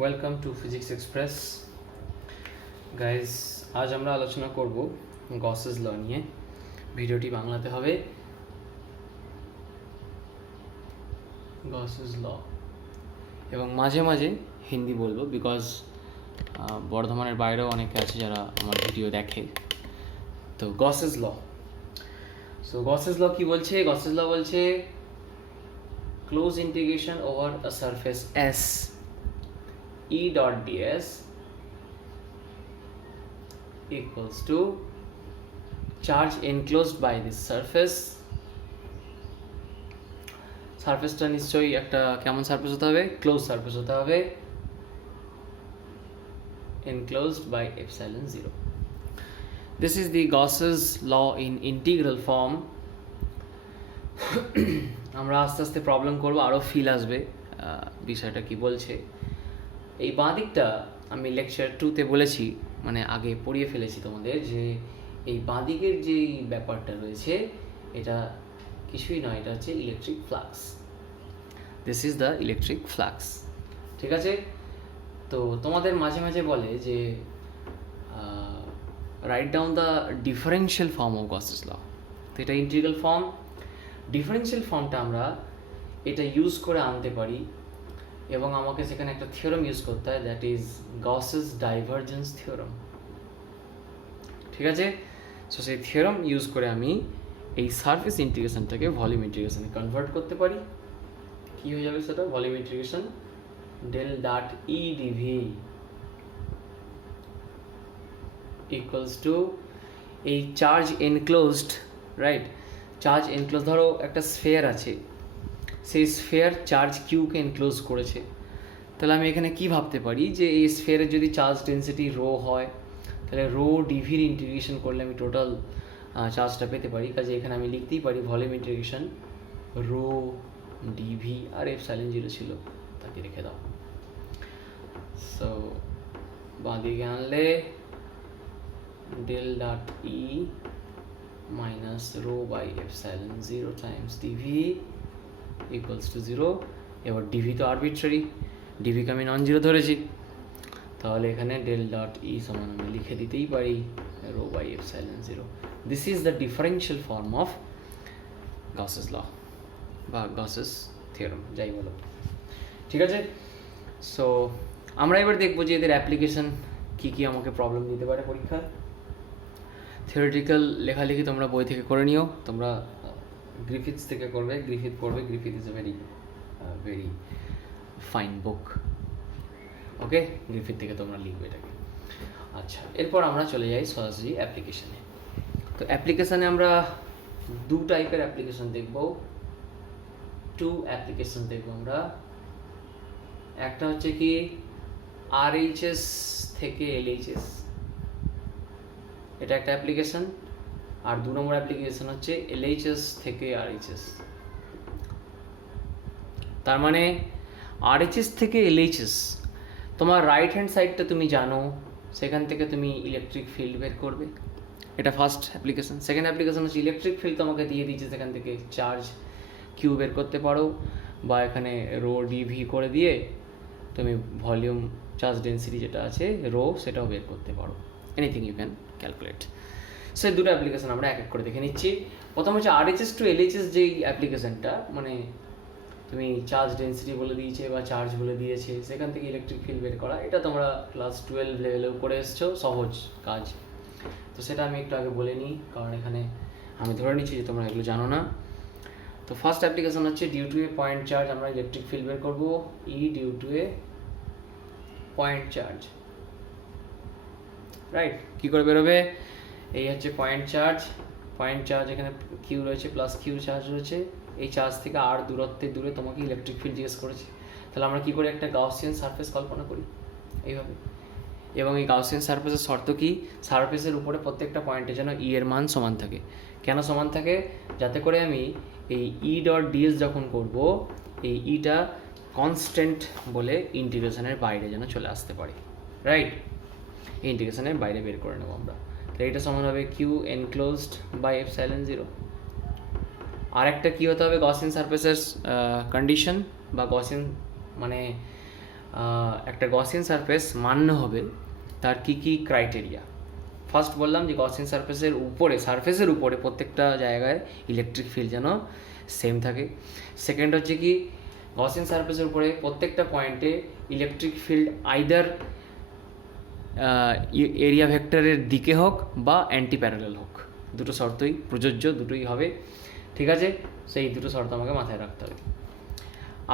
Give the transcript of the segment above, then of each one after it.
Welcome to physics express guys. আজ আমরা আলোচনা করব গসেস ল নিয়ে। ভিডিওটি বাংলাতে হবে। গসেস ল এবং মাঝে মাঝে হিন্দি বলবো, বিকজ বর্ধমানের বাইরেও অনেকে আছে যারা আমার ভিডিও দেখে। তো গসেস ল, গসেস ল কি বলছে? গসেস ল বলছে close integration over a surface S E dot ds equals to charge enclosed by this surface. সারফেসটা নিশ্চয়ই একটা কেমন সারফেস হতে হবে? ক্লোজ সারফেস হতে হবে, enclosed by epsilon 0. This is the Gauss's law in integral form. আমরা আস্তে আস্তে প্রবলেম করবো, আরও ফিল আসবে বিষয়টা কি বলছে। এই বাঁ দিকটা আমি লেকচার 2তে বলেছি, মানে আগে পড়িয়ে ফেলেছি তোমাদের, যে এই বাঁ দিকের যে ব্যাপারটা রয়েছে এটা কিছুই নয়, এটা হচ্ছে electric flux. This is the electric flux, ঠিক আছে? তো তোমাদের মাঝে মাঝে বলে যে write down the differential form of Gauss's law. তো এটা ইন্টিগ্রাল ফর্ম। ডিফারেন্সিয়াল ফর্মটা আমরা এটা ইউজ করে আনতে পারি, এবং আমাকে সেখানে একটা থিওরাম ইউজ করতে হয়, that is Gauss's divergence theorem, ঠিক আছে? সো সেই থিওরাম ইউজ করে আমি এই সারফেস ইন্টিগ্রেশনটাকে ভলিউম ইন্টিগ্রেশনে কনভার্ট করতে পারি। কী হয়ে যাবে সেটা? Volume integration del dot E dV equals to এই charge enclosed, right? Charge enclose, ধরো একটা স্ফেয়ার আছে, সেই স্ফেয়ার চার্জ কিউকে এনক্লোজ করেছে। তাহলে আমি এখানে কি ভাবতে পারি যে এই স্ফেয়ারের যদি চার্জ ডেন্সিটি রো হয়, তাহলে রো ডিভির ইন্টিগ্রেশন করলে আমি টোটাল চার্জটা পেতে পারি। কাজে এখানে আমি লিখতেই পারি ভলিউম ইন্টিগ্রেশন রো ডিভি, আর এপসাইলন 0 ছিল, তাকে রেখে দাও। সো বাঁদিকে আনলে del dot E minus rho by epsilon 0 times dv equals to 0। এবার ডিভি তো আরবিট্রারি, ডিভিকে আমি নন জিরো ধরেছি, তাহলে এখানে ডেল ডট ই সমান আমি লিখে দিতেই পারি rho by epsilon 0। This is the differential form of Gauss's law বা গসেস থিওরাম, যাই বলো, ঠিক আছে? সো আমরা এবার দেখবো যে এদের অ্যাপ্লিকেশন কী কী আমাকে প্রবলেম দিতে পারে পরীক্ষায়। থিওরিটিক্যাল লেখালেখি তোমরা বই থেকে করে নিও, তোমরা গ্রিফিথস থেকে করবে, গ্রিফিথ পড়বে। Griffith is a very fine book, okay? Griffith থেকে তোমরা লিখবে এটাকে। আচ্ছা, এরপর আমরা চলে যাই সরাসরি অ্যাপ্লিকেশানে। তো অ্যাপ্লিকেশানে আমরা দু টাইপের অ্যাপ্লিকেশান দেখব, টু অ্যাপ্লিকেশান দেখব আমরা। একটা হচ্ছে কি আরএইচএস থেকে এলএইচএস, এটা একটা অ্যাপ্লিকেশান। আর 2 নম্বর অ্যাপ্লিকেশন হচ্ছে এলএইচএস থেকে আরএইচএস। তার মানে আরএইচএস থেকে এলএইচএস, তোমার রাইট হ্যান্ড সাইডটা তুমি জানো, সেখান থেকে তুমি ইলেকট্রিক ফিল্ড বের করবে, এটা ফার্স্ট অ্যাপ্লিকেশন। সেকেন্ড অ্যাপ্লিকেশন হচ্ছে ইলেকট্রিক ফিল্ড তোমাকে দিয়ে দিচ্ছে, সেখান থেকে চার্জ কিউ বের করতে পারো, বা এখানে রো ডিভি করে দিয়ে তুমি ভলিউম চার্জ ডেন্সিটি যেটা আছে রো, সেটাও বের করতে পারো। Anything you can calculate. সেই দুটো অ্যাপ্লিকেশন আমরা এক এক করে দেখে নিচ্ছি। প্রথম হচ্ছে আরএইচএস টু এলএইচএস, যেই অ্যাপ্লিকেশনটা মানে তুমি চার্জ ডেন্সিটি বলে দিয়েছে বা চার্জ বলে দিয়েছে, সেখান থেকে ইলেকট্রিক ফিল্ড বের করা, এটা তোমরা ক্লাস 12 লেভেলেও করে এসছো, সহজ কাজ। তো সেটা আমি একটু আগে বলে নিই, কারণ এখানে আমি ধরে নিচ্ছি যে তোমরা এগুলো জানো না। তো ফার্স্ট অ্যাপ্লিকেশন হচ্ছে due to a point charge আমরা ইলেকট্রিক ফিল্ড বের করবো, E due to a point charge, right? কী করে বেরোবে? এই হচ্ছে পয়েন্ট চার্জ, এখানে কিউ রয়েছে, প্লাস কিউ চার্জ রয়েছে, এই চার্জ থেকে আর দূরে তোমাকে ইলেকট্রিক ফিল্ড জিজ্ঞেস করেছে। তাহলে আমরা কী করে একটা গাউসিয়ান সারফেস কল্পনা করি এইভাবে। এবং এই গাউসিয়ান সারফেসের শর্ত কি? সারফেসের উপরে প্রত্যেকটা পয়েন্টে যেন ই এর মান সমান থাকে। কেন সমান থাকে? যাতে করে আমি এই ই ডট ডিএস যখন করব, এই ইটা কনস্ট্যান্ট বলে ইন্টিগ্রেশনের বাইরে যেন চলে আসতে পারে, রাইট? এই ইন্টিগ্রেশনের বাইরে বের করে নেবো আমরা। তো এটা সমান হবে কিউ এনক্লোজড বাই এপসাইলন 0। আরেকটা কী হতে হবে? গসিয়ান সারফেসের কন্ডিশন বা গসিয়ান মানে একটা গসিয়ান সারফেস মান্য হবে তার কী কী ক্রাইটেরিয়া। ফার্স্ট বললাম যে গসিয়ান সারফেসের উপরে প্রত্যেকটা জায়গায় ইলেকট্রিক ফিল্ড যেন সেম থাকে। সেকেন্ড হচ্ছে কি গসিয়ান সারফেসের উপরে প্রত্যেকটা পয়েন্টে ইলেকট্রিক ফিল্ড আইদার এরিয়া ভেক্টরের দিকে হোক বা অ্যান্টি প্যারালাল হোক, দুটো শর্তই প্রযোজ্য, দুটোই হবে। ঠিক আছে, সেই দুটো শর্ত আমাকে মাথায় রাখতে হবে।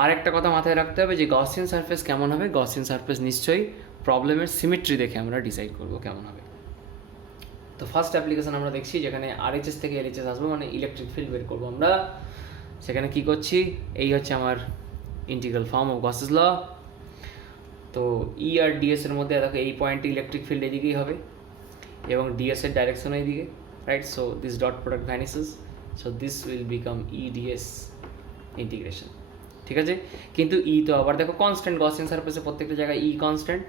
আর একটা কথা মাথায় রাখতে হবে যে গসিয়ান সারফেস কেমন হবে, গসিয়ান সারফেস নিশ্চয়ই প্রবলেমের সিমেট্রি দেখে আমরা ডিসাইড করবো কেমন হবে। তো ফার্স্ট অ্যাপ্লিকেশন আমরা দেখছি যেখানে RHS থেকে LHS আসবো, মানে ইলেকট্রিক ফিল্ড বের করবো আমরা। সেখানে কি করছি, এই হচ্ছে আমার integral form of Gauss's law. তো E আর DS এর মধ্যে দেখো এই পয়েন্টে ইলেকট্রিক ফিল্ড এদিকেই হবে এবং DS এর ডাইরেকশন এইদিকে, right? So this dot product vanishes, so this will become EDS integration. ঠিক আছে, কিন্তু E তো আবার দেখো কনস্ট্যান্ট, গসিয়ান সারফেসে প্রত্যেকটা জায়গায় E কনস্ট্যান্ট।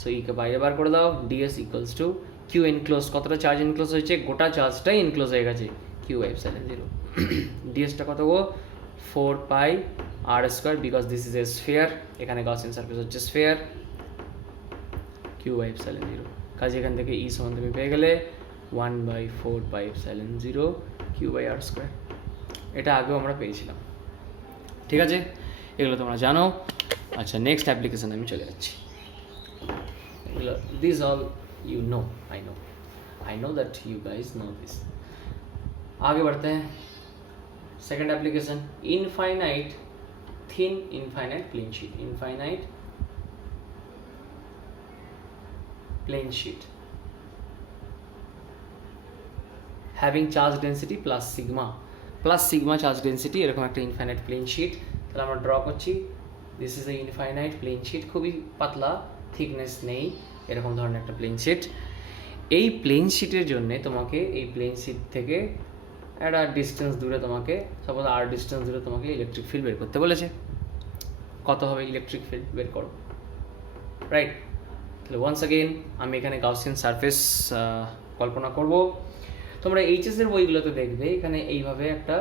সো E-কে বাইরে বার করে দাও, DS equals to Q enclose. কতটা চার্জ এনক্লোজ হয়েছে, গোটা চার্জটাই এনক্লোজ হয়ে গেছে, Q/0। DS-টা কত গো, 4πr², because this is a sphere, এখানে গসিয়ান সারফেস হচ্ছে স্ফিয়ার, Q/0। কাজে এখান থেকে E সমান তুমি পেয়ে গেলে 1/4πε0 Q/r²। এটা আগেও আমরা পেয়েছিলাম। ঠিক আছে, এগুলো তোমরা জানো। আচ্ছা, নেক্সট অ্যাপ্লিকেশন আমি চলে যাচ্ছি। এগুলো this all you know, I know that you guys know this। आगे बढ़ते हैं। Second application, infinite thin infinite plane sheet. Infinite plane sheet having charge density plus sigma charge density, এরকম একটা ইনফাইনাইট প্লেন শিট। তাহলে আমরা draw করছি, this is a infinite plane sheet, খুবই পাতলা, থিকনেস নেই, এরকম ধরনের একটা প্লেন শিট। এই প্লেন শিটের জন্য তোমাকে এই প্লেন শিট থেকে একটা ডিস্টেন্স দূরে, তোমাকে সাপোজ r ডিস্টেন্স দূরে তোমাকে ইলেকট্রিক ফিল্ড বের করতে বলেছে। কত হবে ইলেকট্রিক ফিল্ড বের করো, রাইট? তাহলে ওয়ান্স অ্যাগেন আমি এখানে গাউসিয়ান সারফেস কল্পনা করব। তোমরা এইচএসের বইগুলোতে দেখবে এখানে এইভাবে একটা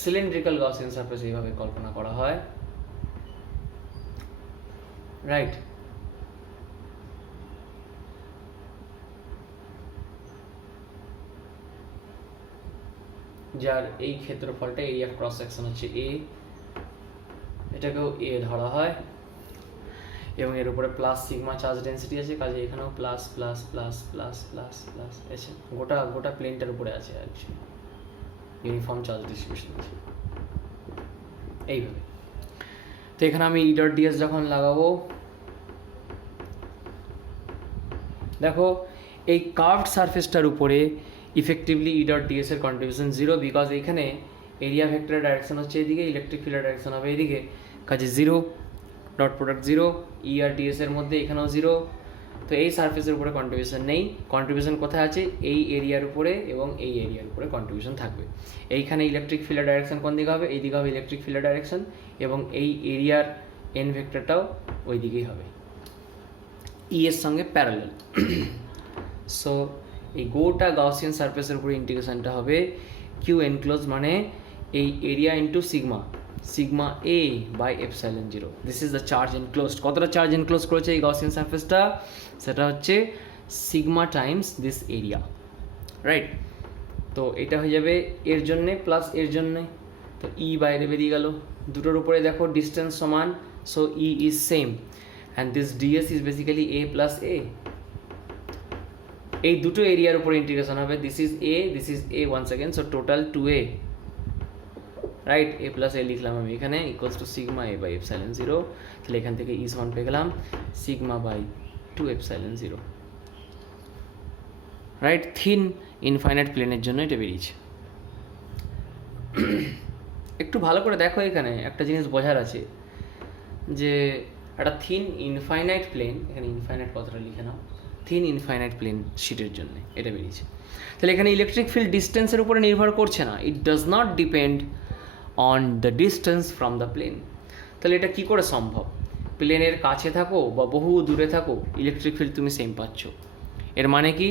সিলিন্ড্রিক্যাল গাউসিয়ান সারফেস এইভাবে কল্পনা করা হয়, রাইট? যার এই ক্ষেত্রফলটা, এরিয়া ক্রস সেকশন হচ্ছে A, এটাকেও A ধরা হয় এবং এর উপরে প্লাস সিগমা চার্জ ডেন্সিটি আছে, কাজে এখানেও plus plus plus plus plus plus আছে, গোটা প্লেনটার উপরে আছে অ্যাকচুয়ালি, ইউনিফর্ম চার্জ ডিস্ট্রিবিউশন আছে এইভাবে। তো এখানে আমি E.ds যখন লাগাবো, দেখো এই কার্ভড সারফেসটার উপরে ইফেক্টিভলি E.ds এর কন্ট্রিবিউশন 0, বিকজ এখানে এরিয়া ভেক্টরের ডাইরেকশন হচ্ছে এদিকে, ইলেকট্রিক ফিল্ডের ডাইরেকশন হবে এদিকে, কাজে 0, ডট প্রোডাক্ট 0, E আর DS এর মধ্যে এখানেও 0। তো এই সারফেসের উপরে কন্ট্রিবিউশন নেই। কন্ট্রিবিউশন কোথায় আছে, এই এরিয়ার উপরে এবং এই এরিয়ার উপরে কন্ট্রিবিউশন থাকবে। এইখানে ইলেকট্রিক ফিল্ডের ডাইরেকশন কোন দিকে হবে, এই দিকে হবে ইলেকট্রিক ফিল্ডের ডাইরেকশন, এবং এই এরিয়ার এন ভেক্টরটাও ওই দিকেই হবে, E এর সঙ্গে প্যারালাল। সো এই গোটা গাউসিয়ান সারফেসের উপরে ইন্টিগ্রেশনটা হবে Q এনক্লোজ, মানে এই area into sigma A/ε0। This is the charge enclosed. কতটা চার্জ এনক্লোজ করেছে এই গাউসিয়ান সারফেসটা, সেটা হচ্ছে sigma Times this area, right? তো এটা হয়ে যাবে এর জন্যে প্লাস এর জন্যে, তো E বাইরে বেরিয়ে গেল, দুটোর উপরে দেখো ডিস্টেন্স সমান, so E is same, and this DS is basically A plus A। এই দুটো এরিয়ার উপরে ইন্টিগ্রেশন হবে, this is A once again, so total 2A, right? A plus A লিখলাম আমি এখানে, ইকুয়ালস টু সিগমা A/ε0। তাহলে এখান থেকে E সমান পেয়ে গেলাম সিগমা/2ε0, রাইট? থিন ইনফাইনাইট প্লেনের জন্য এটা বেরিয়েছে। একটু ভালো করে দেখো, এখানে একটা জিনিস বোঝার আছে যে একটা থিন ইনফাইনাইট প্লেন, এখানে ইনফাইনাইট কথাটা লিখে নাও, থিন ইনফাইনাইট প্লেন শিটের জন্য এটা বেরিয়েছে। তাহলে এখানে ইলেকট্রিক ফিল্ড ডিস্টেন্সের উপরে নির্ভর করছে না, it does not depend on the distance from the plane. তাহলে এটা কী করে সম্ভব, প্লেনের কাছে থাকো বা বহু দূরে থাকো, ইলেকট্রিক ফিল্ড তুমি সেম পাচ্ছ। এর মানে কি,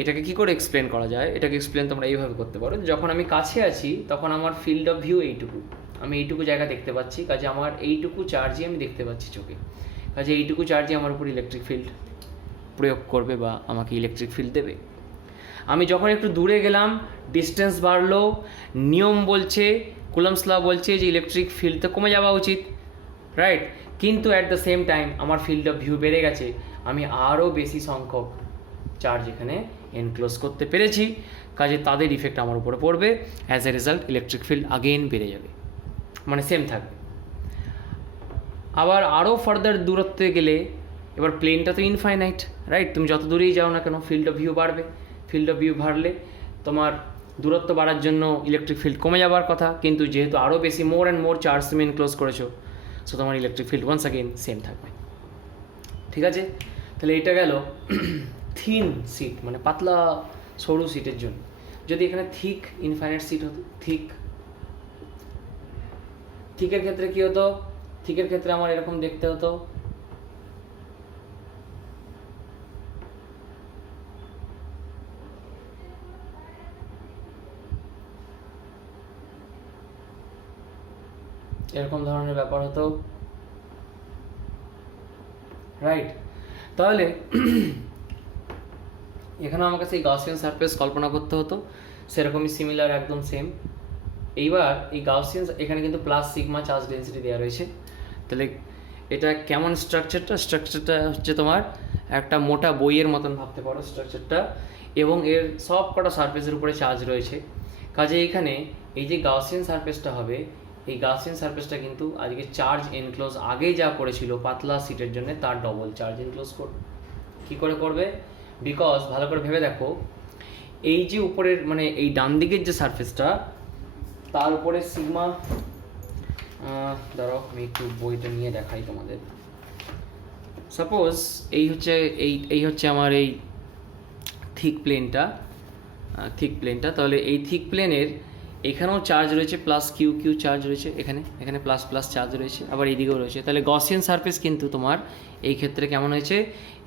এটাকে কী করে এক্সপ্লেন করা যায়, এটাকে এক্সপ্লেন তোমরা এইভাবে করতে পারো, যখন আমি কাছে আছি তখন আমার ফিল্ড অফ ভিউ এইটুকু, আমি এইটুকু জায়গা দেখতে পাচ্ছি, কাজে আমার এইটুকু চার্জই আমি দেখতে পাচ্ছি চোখে, কাজে এইটুকু চার্জই আমার উপর ইলেকট্রিক ফিল্ড প্রয়োগ করবে বা আমাকে ইলেকট্রিক ফিল্ড দেবে। আমি যখন একটু দূরে গেলাম, ডিস্টেন্স বাড়লো, নিয়ম বলছে, কুলম্বস ল বলছে যে ইলেকট্রিক ফিল্ড তো কমে যাওয়া উচিত, রাইট? কিন্তু অ্যাট দ্য সেম টাইম আমার ফিল্ড অফ ভিউ বেড়ে গেছে, আমি আরও বেশি সংখ্যক চার্জ এখানে এনক্লোজ করতে পেরেছি, কাজে তাদের ইফেক্ট আমার উপরে পড়বে। As a result electric field again বেড়ে যাবে, মানে সেম থাকবে। আবার আরও ফার্দার দূরত্বে গেলে, এবার প্লেনটা তো ইনফাইনাইট, রাইট? তুমি যত দূরেই যাও না কেন ফিল্ড অফ ভিউ বাড়বে, ফিল্ড অফ ভিউ বাড়লে তোমার দূরত্ব বাড়ার জন্য ইলেকট্রিক ফিল্ড কমে যাওয়ার কথা, কিন্তু যেহেতু আরও বেশি মোর অ্যান্ড মোর চার্জ তুমি এনক্লোজ করেছো, সো তোমার electric field once again same থাকবে। ঠিক আছে, তাহলে এটা গেল থিন সিট, মানে পাতলা সরু সিটের জন্য। যদি এখানে থিক ইনফাইনাইট সিট হতো, থিকের ক্ষেত্রে কী হতো? থিকের ক্ষেত্রে আমার এরকম দেখতে হতো, এরকম ধরনের ব্যাপার হতো, রাইট? তাহলে এখানে আমাকে সেই গাউসিয়ান সারফেস কল্পনা করতে হতো, সেরকমই সিমিলার, একদম সেম। এইবার এই গাউসিয়ান, এখানে কিন্তু প্লাস সিগমা চার্জ ডেন্সিটি দেওয়া রয়েছে। তাহলে এটা কেমন স্ট্রাকচারটা হচ্ছে তোমার একটা মোটা বইয়ের মতন ভাবতে পারো স্ট্রাকচারটা, এবং এর সব কটা সারফেসের উপরে চার্জ রয়েছে। কাজে এখানে এই যে গাউসিয়ান সারফেসটা হবে, এই গাউসিয়ান সারফেসটা কিন্তু আজকে চার্জ এনক্লোজ আগে যা করেছিল পাতলা সিটের জন্য তার ডবল চার্জ এনক্লোজ করবে। কী করে করবে? বিকজ ভালো করে ভেবে দেখো, এই যে উপরের মানে এই ডান দিকের যে সারফেসটা, তার উপরে সিগমা, ধরো আমি একটু বইটা নিয়ে দেখাই তোমাদের। সাপোজ এই হচ্ছে আমার এই থিক প্লেনটা, তাহলে এই থিক প্লেনের এখানেও চার্জ রয়েছে, প্লাস কিউ চার্জ রয়েছে, এখানে প্লাস চার্জ রয়েছে, আবার এইদিকেও রয়েছে। তাহলে গসিয়ান সারফেস কিন্তু তোমার এই ক্ষেত্রে কেমন হয়েছে,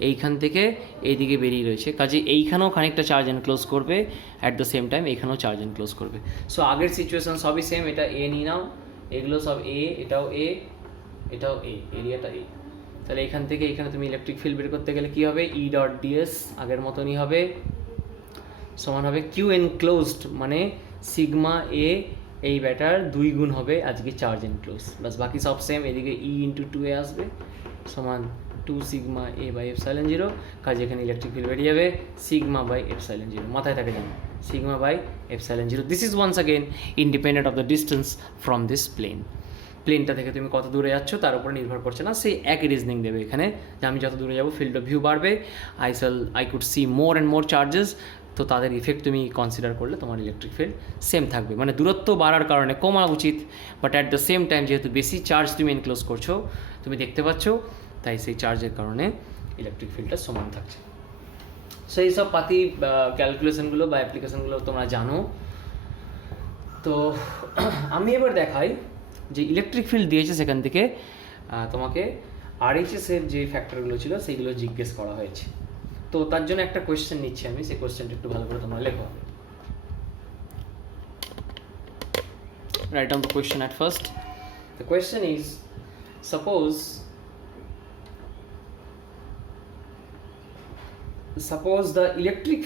এইখান থেকে এইদিকে বেরিয়ে রয়েছে, কাজে এইখানেও খানিকটা চার্জ এনক্লোজ করবে, অ্যাট দ্য সেম টাইম এইখানেও চার্জ এনক্লোজ করবে। সো আগের সিচুয়েশন সবই সেম, এটা এ নিয়ে নাও, এগুলো সব এ, এটাও এ, এরিয়াটা এ। তাহলে এখান থেকে এখানে তুমি ইলেকট্রিক ফিল্ড বের করতে গেলে কী হবে? ই ডট ডিএস আগের মতনই হবে, সমান হবে কিউ এনক্লোজড, মানে সিগমা এ এই ব্যাটার 2 গুণ হবে আজকে চার্জ এনক্লোজ, বাস বাকি সব সেম। এদিকে ই ইন্টু 2a আসবে, সমান 2 সিগমা এ বাই এপসাইলন 0, কাজে এখানে ইলেকট্রিক ফিল্ড বেরিয়ে যাবে সিগমা বাই এপসাইলন 0, মাথায় থাকে জানো, sigma by epsilon 0। This is once again independent of the distance from this প্লেনটা থেকে তুমি কত দূরে যাচ্ছ তার উপরে নির্ভর করছে না, সেই একই রিজনিং দেবে এখানে, যে আমি যত দূরে যাবো ফিল্ড অফ ভিউ বাড়বে, I could see more and more charges, তো তাদের ইফেক্ট তুমি কনসিডার করলে তোমার ইলেকট্রিক ফিল্ড সেম থাকবে। মানে দূরত্ব বাড়ার কারণে কমা উচিত, but at the same time যেহেতু বেশি চার্জ তুমি এনক্লোজ করছো, তুমি দেখতে পাচ্ছ, তাই সেই চার্জের কারণে ইলেকট্রিক ফিল্ডটা সমান থাকছে। সো এইসব পাতি ক্যালকুলেশনগুলো বা অ্যাপ্লিকেশনগুলো তোমরা জানো। তো আমি এবার দেখাই যে ইলেকট্রিক ফিল্ড দিয়েছে, সেখান থেকে তোমাকে আরএইচএসের যে ফ্যাক্টরগুলো ছিল সেইগুলো জিজ্ঞেস করা হয়েছে। তো তার জন্য একটা কোয়েশ্চেন নিচ্ছি আমি, সেই কোয়েশ্চেনটা একটু ভালো করে তোমরা লেখো। Write down the question at first. The question is, suppose the electric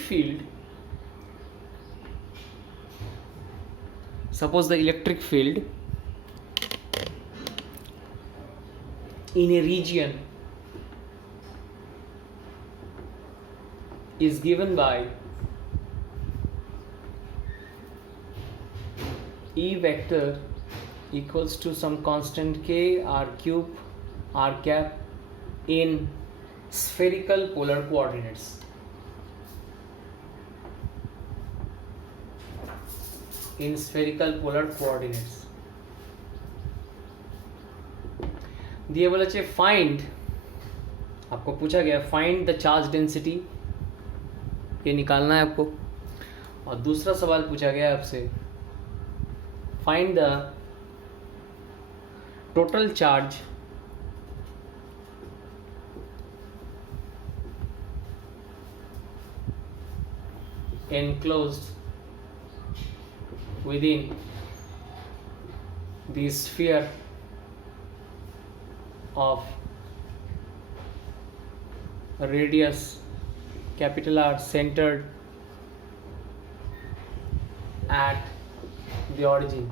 field in a region is given by E vector equals to some constant k r cube r cap in spherical polar coordinates. दिए बोला चाहिए find, आपको पूछा गया find the charge density, ये निकालना है आपको। और दूसरा सवाल पूछा गया आपसे find the total charge enclosed within the sphere of radius capital R centered at the origin,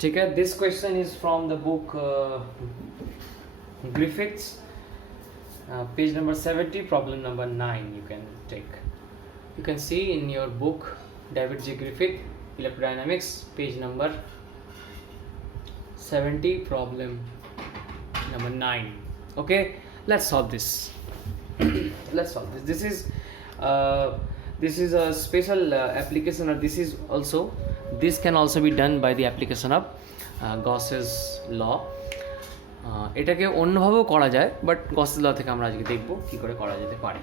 ठीक है. This question is from the book Griffiths, page number 70, problem number 9. You can see in your book David J. Griffith Electrodynamics, page number 70, problem number 9. Okay, let's solve this. This is a special application, or this can also be done by the application of Gauss's law. এটাকে অন্যভাবেও করা যায়, but Gauss's ল থেকে আমরা আজকে দেখব কি করে করা যেতে পারে.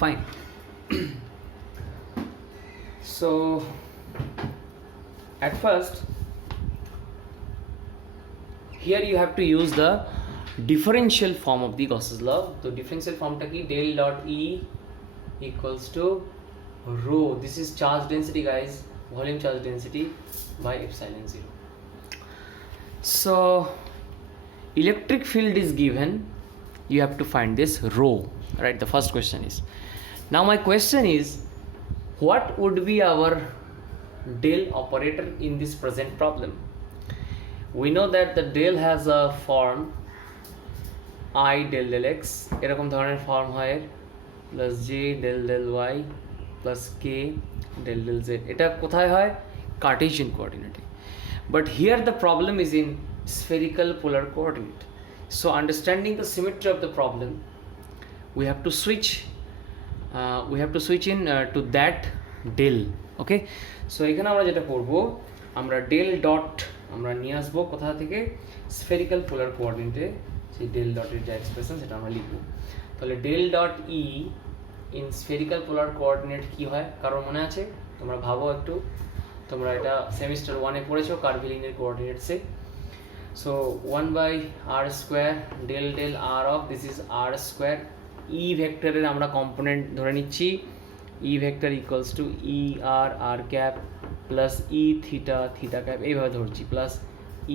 Fine. So at first here you have to use the differential form of the Gauss's law. So differential form টা কি, del dot E equals to rho, this is charge density guys, volume charge density, by epsilon 0. So electric field is given, you have to find this rho, right? The first question is, now my question is, what would be our del operator in this present problem? We know that the del has a form I del del x, এরকম ধরনের form হয়, plus j del del y plus k del del z. এটা কোথায় হয়? Cartesian কোঅর্ডিনেটে. But here the problem is in spherical polar coordinate. So understanding the symmetry of the problem, we have to switch in to that del. Okay, so এখানে আমরা যেটা করব, আমরা del dot আমরা নিয়ে আসবো কোথা থেকে, spherical polar coordinate. সেই del dot এর যা এক্সপ্রেশন সেটা আমরা লিখব. তাহলে del dot E in spherical polar coordinate কি হয়, কারণ মনে আছে? তোমরা ভাবো একটু, তোমরা এটা সেমিস্টার 1 এ পড়েছো কার্ভিলিনের কোঅর্ডিনেটসে. So 1 by r square del del r of this is r square. E ভেক্টরের আমরা কম্পোনেন্ট ধরে নিচ্ছি, E vector equals to E r r cap plus E theta theta cap, এইভাবে ধরছি, plus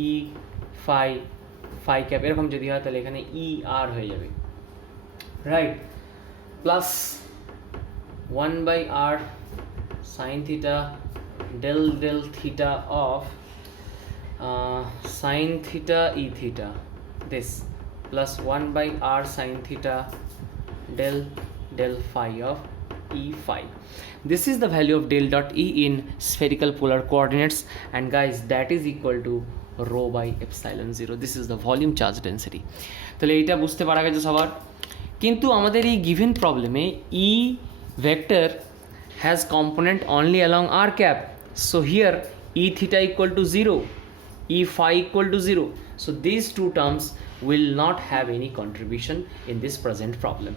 E phi phi cap, এরকম যদি হয় তাহলে এখানে E r হয়ে যাবে, right? Plus 1 by r sine theta del del theta of sin theta e theta, this plus 1 by r sin theta del del phi of e phi. This is the value of del dot E in spherical polar coordinates, and guys that is equal to rho by epsilon 0. This is the volume charge density. তাহলে এটা বুঝতে পারা গেছে সবার. কিন্তু আমাদের এই given প্রবলেমে E vector has component only along r cap. So here E theta equal to 0, E phi equal to 0. So these two terms will not have any contribution in this present problem.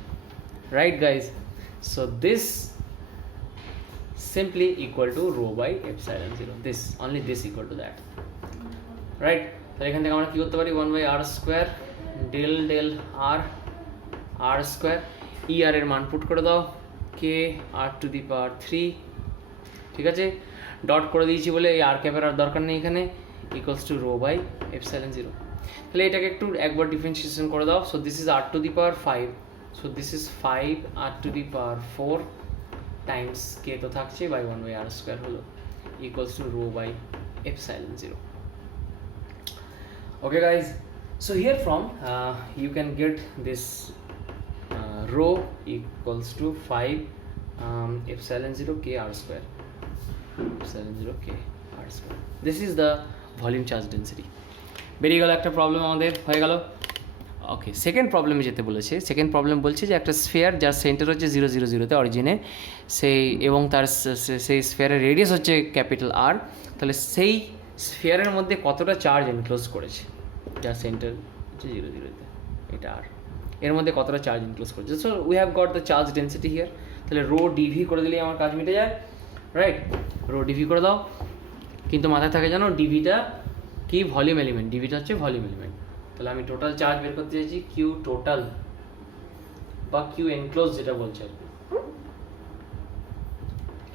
Right guys? So this simply equal to rho by epsilon 0. This, only this equal to that. Right? So এখান থেকে আমরা কি করতে পারি, 1 by r square del del r square, E r এর মান put করে দাও, k r to the power 3, ঠিক আছে? ডট করে দিয়েছি বলে এই আর ক্যাপের আর দরকার নেই এখানে, equals to rho by epsilon 0. তাহলে এটাকে একটু একবার ডিফারেন্সিয়েশন করে দাও. So this is r to the power 5, so this is 5 r to the power 4 times k তো থাকছে বাই 1 বাই r স্কয়ার হলো, equals to rho by epsilon 0. Okay guys, so here from you can get this rho equals to 5 epsilon 0 k r square, epsilon 0 k r square. This is the volume charge density. বেরিয়ে গেল একটা problem আমাদের, হয়ে গেল. ওকে, second প্রবলেমে যেতে বলেছে. Second problem বলছে যে একটা স্ফিয়ার যার সেন্টার হচ্ছে 0 0 0তে অরিজিনে, সেই এবং তার সেই স্ফিয়ারের রেডিয়াস হচ্ছে ক্যাপিটাল আর. তাহলে সেই স্ফিয়ারের মধ্যে কতটা চার্জ এনক্লোজ করেছে, যার সেন্টার হচ্ছে 0 0তে, এটা আর এর মধ্যে কতটা চার্জ ইনক্লোজ করেছে. So we have got the charge density here. তাহলে রো ডিভি করে দিলেই আমার কাজ মিটে যায়, রাইট? রো ডিভি করে দাও, কিন্তু মাথায় থাকে জানো ডিভিটা কি, ভলিউম এলিমেন্ট, ডিভিটা হচ্ছে ভলিউম এলিমেন্ট. তাহলে আমি টোটাল চার্জ বের করতে চাইছি, কিউ টোটাল বা কিউ এনক্লোজ যেটা বলছে আর কি,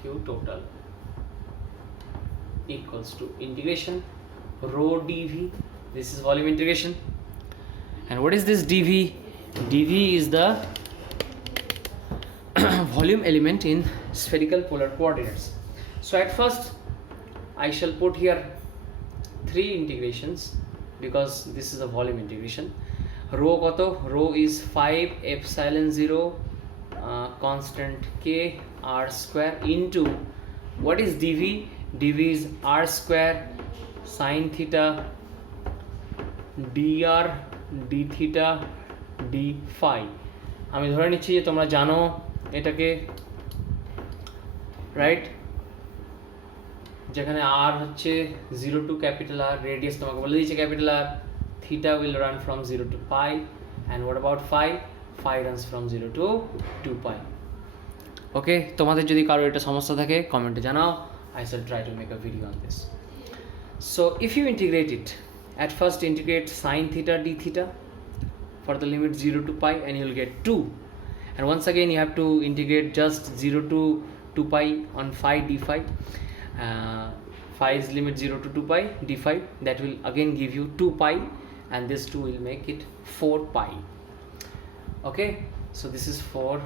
q total equals to integration rho dv. This is volume integration. And what is this dv? dv is the volume element in spherical polar coordinates. So at first I shall put here 3 integrations because this is a volume integration. Rho koto? Rho is 5 epsilon 0 constant k r square into what is dv? dv is r square sin theta dr d theta d phi. আমি ধরে নিচ্ছি যে তোমরা জানো এটাকে, right, যেখানে r হচ্ছে 0 to capital R, radius তোমাকে বলে দিয়েছে capital R, theta will run from 0 to pi, and what about phi? Phi runs from 0 to 2 pi. ওকে, তোমাদের যদি কারো এটা সমস্যা থাকে কমেন্টে জানাও. I shall try to make a video on this. So if you integrate it, at first integrate sin theta d theta for the limit 0 to pi and you'll get 2. And once again you have to integrate just 0 to 2 pi on phi d phi. Phi is limit 0 to 2 pi d phi. That will again give you 2 pi, and this 2 will make it 4 pi. Okay, so this is 4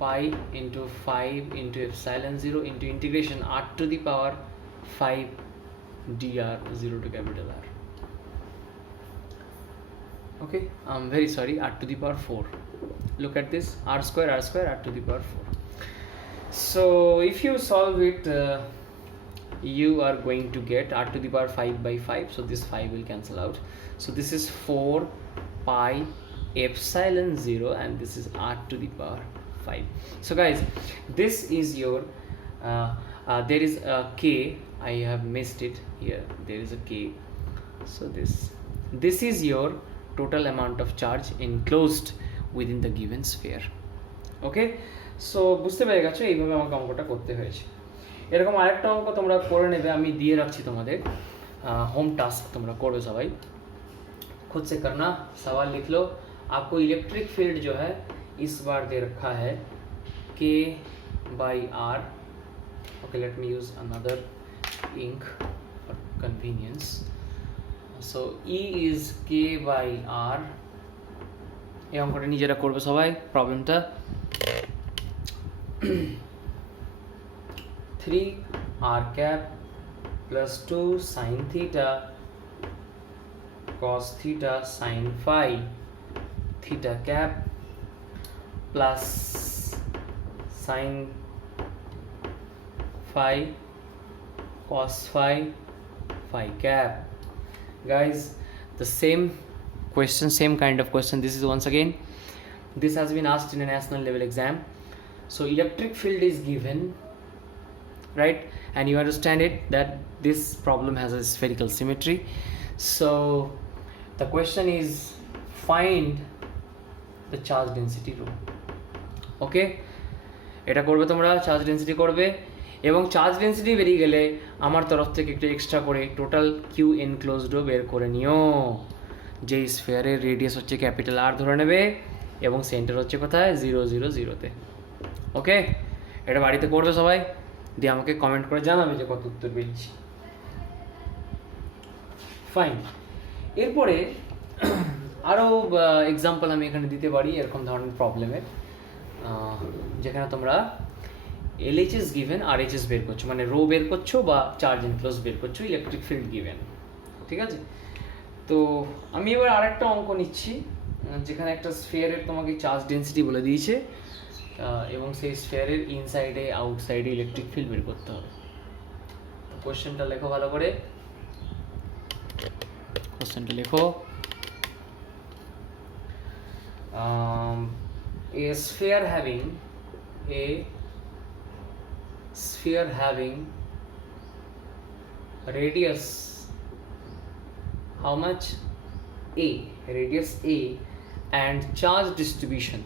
pi into 5 into epsilon 0 into integration r to the power 5 dr 0 to capital R. Okay, I'm very sorry, r to the power 4. Look at this, r square r to the power 4. So if you solve it, you are going to get r to the power 5 by 5, so this 5 will cancel out. So this is 4 pi epsilon 0 and this is r to the power 5. So guys, this is your there is a k, I have missed it here, there is a k. So this is your total amount of charge enclosed within the given sphere. Okay, so বুঝতে পেরে গেছো এইভাবে আমাকে অঙ্কটা করতে হয়েছে। এরকম আরেকটা অঙ্ক তোমরা করে নেবে, আমি দিয়ে রাখছি তোমাদের होम टास्क, তোমরা করবে सबाई खुद से करना। सवाल लिख लो, आपको इलेक्ट्रिक फील्ड जो है इस बार दे रखा है k by r. Okay, let me use another ink for convenience. So E is k by r. এই অঙ্কটা নিজেরা করবে সবাই। প্রবলেমটা 3 r cap plus 2 sin theta cos theta sin phi theta cap plus sin phi cos phi phi cap. Guys, the same question, same kind of question. This is once again, this has been asked in a national level exam. So electric field is given, right, and you understand it that this problem has a spherical symmetry. So the question is find the charge density rho. Okay, এটা করবে তোমরা, charge density করবে, এবং charge density বেরিয়ে গেলে আমার তরফ থেকে একটু এক্সট্রা করে টোটাল কিউ এনক্লোজডও বের করে নিও। যে স্ফিয়ারের রেডিয়াস হচ্ছে ক্যাপিটাল আর ধরে নেবে এবং সেন্টার হচ্ছে কোথায় 0 0 0-তে। ওকে, এটা বাড়িতে করবে সবাই, দিয়ে আমাকে কমেন্ট করে জানাবে যে কত উত্তর পেয়েছি। ফাইন, এরপরে আরও এক্সাম্পল আমি এখানে দিতে পারি এরকম ধরনের প্রবলেমের, যেখানে তোমরা এলএইচএস গিভেন আর এইচএস বের করছো, মানে রো বের করছো বা চার্জ এনক্লোজ বের করছো, ইলেকট্রিক ফিল্ড গিভেন। ঠিক আছে, তো আমি এবার আরেকটা অঙ্ক নিচ্ছি যেখানে একটা স্ফিয়ারের তোমাকে চার্জ ডেন্সিটি বলে দিয়েছে এবং সেই স্ফিয়ারের ইনসাইডে আউটসাইডে ইলেকট্রিক ফিল্ড বের করতে হবে। তো কোশ্চেনটা লেখো ভালো করে, কোশ্চেনটা লেখো। A sphere having radius how much? A, radius A, and charge distribution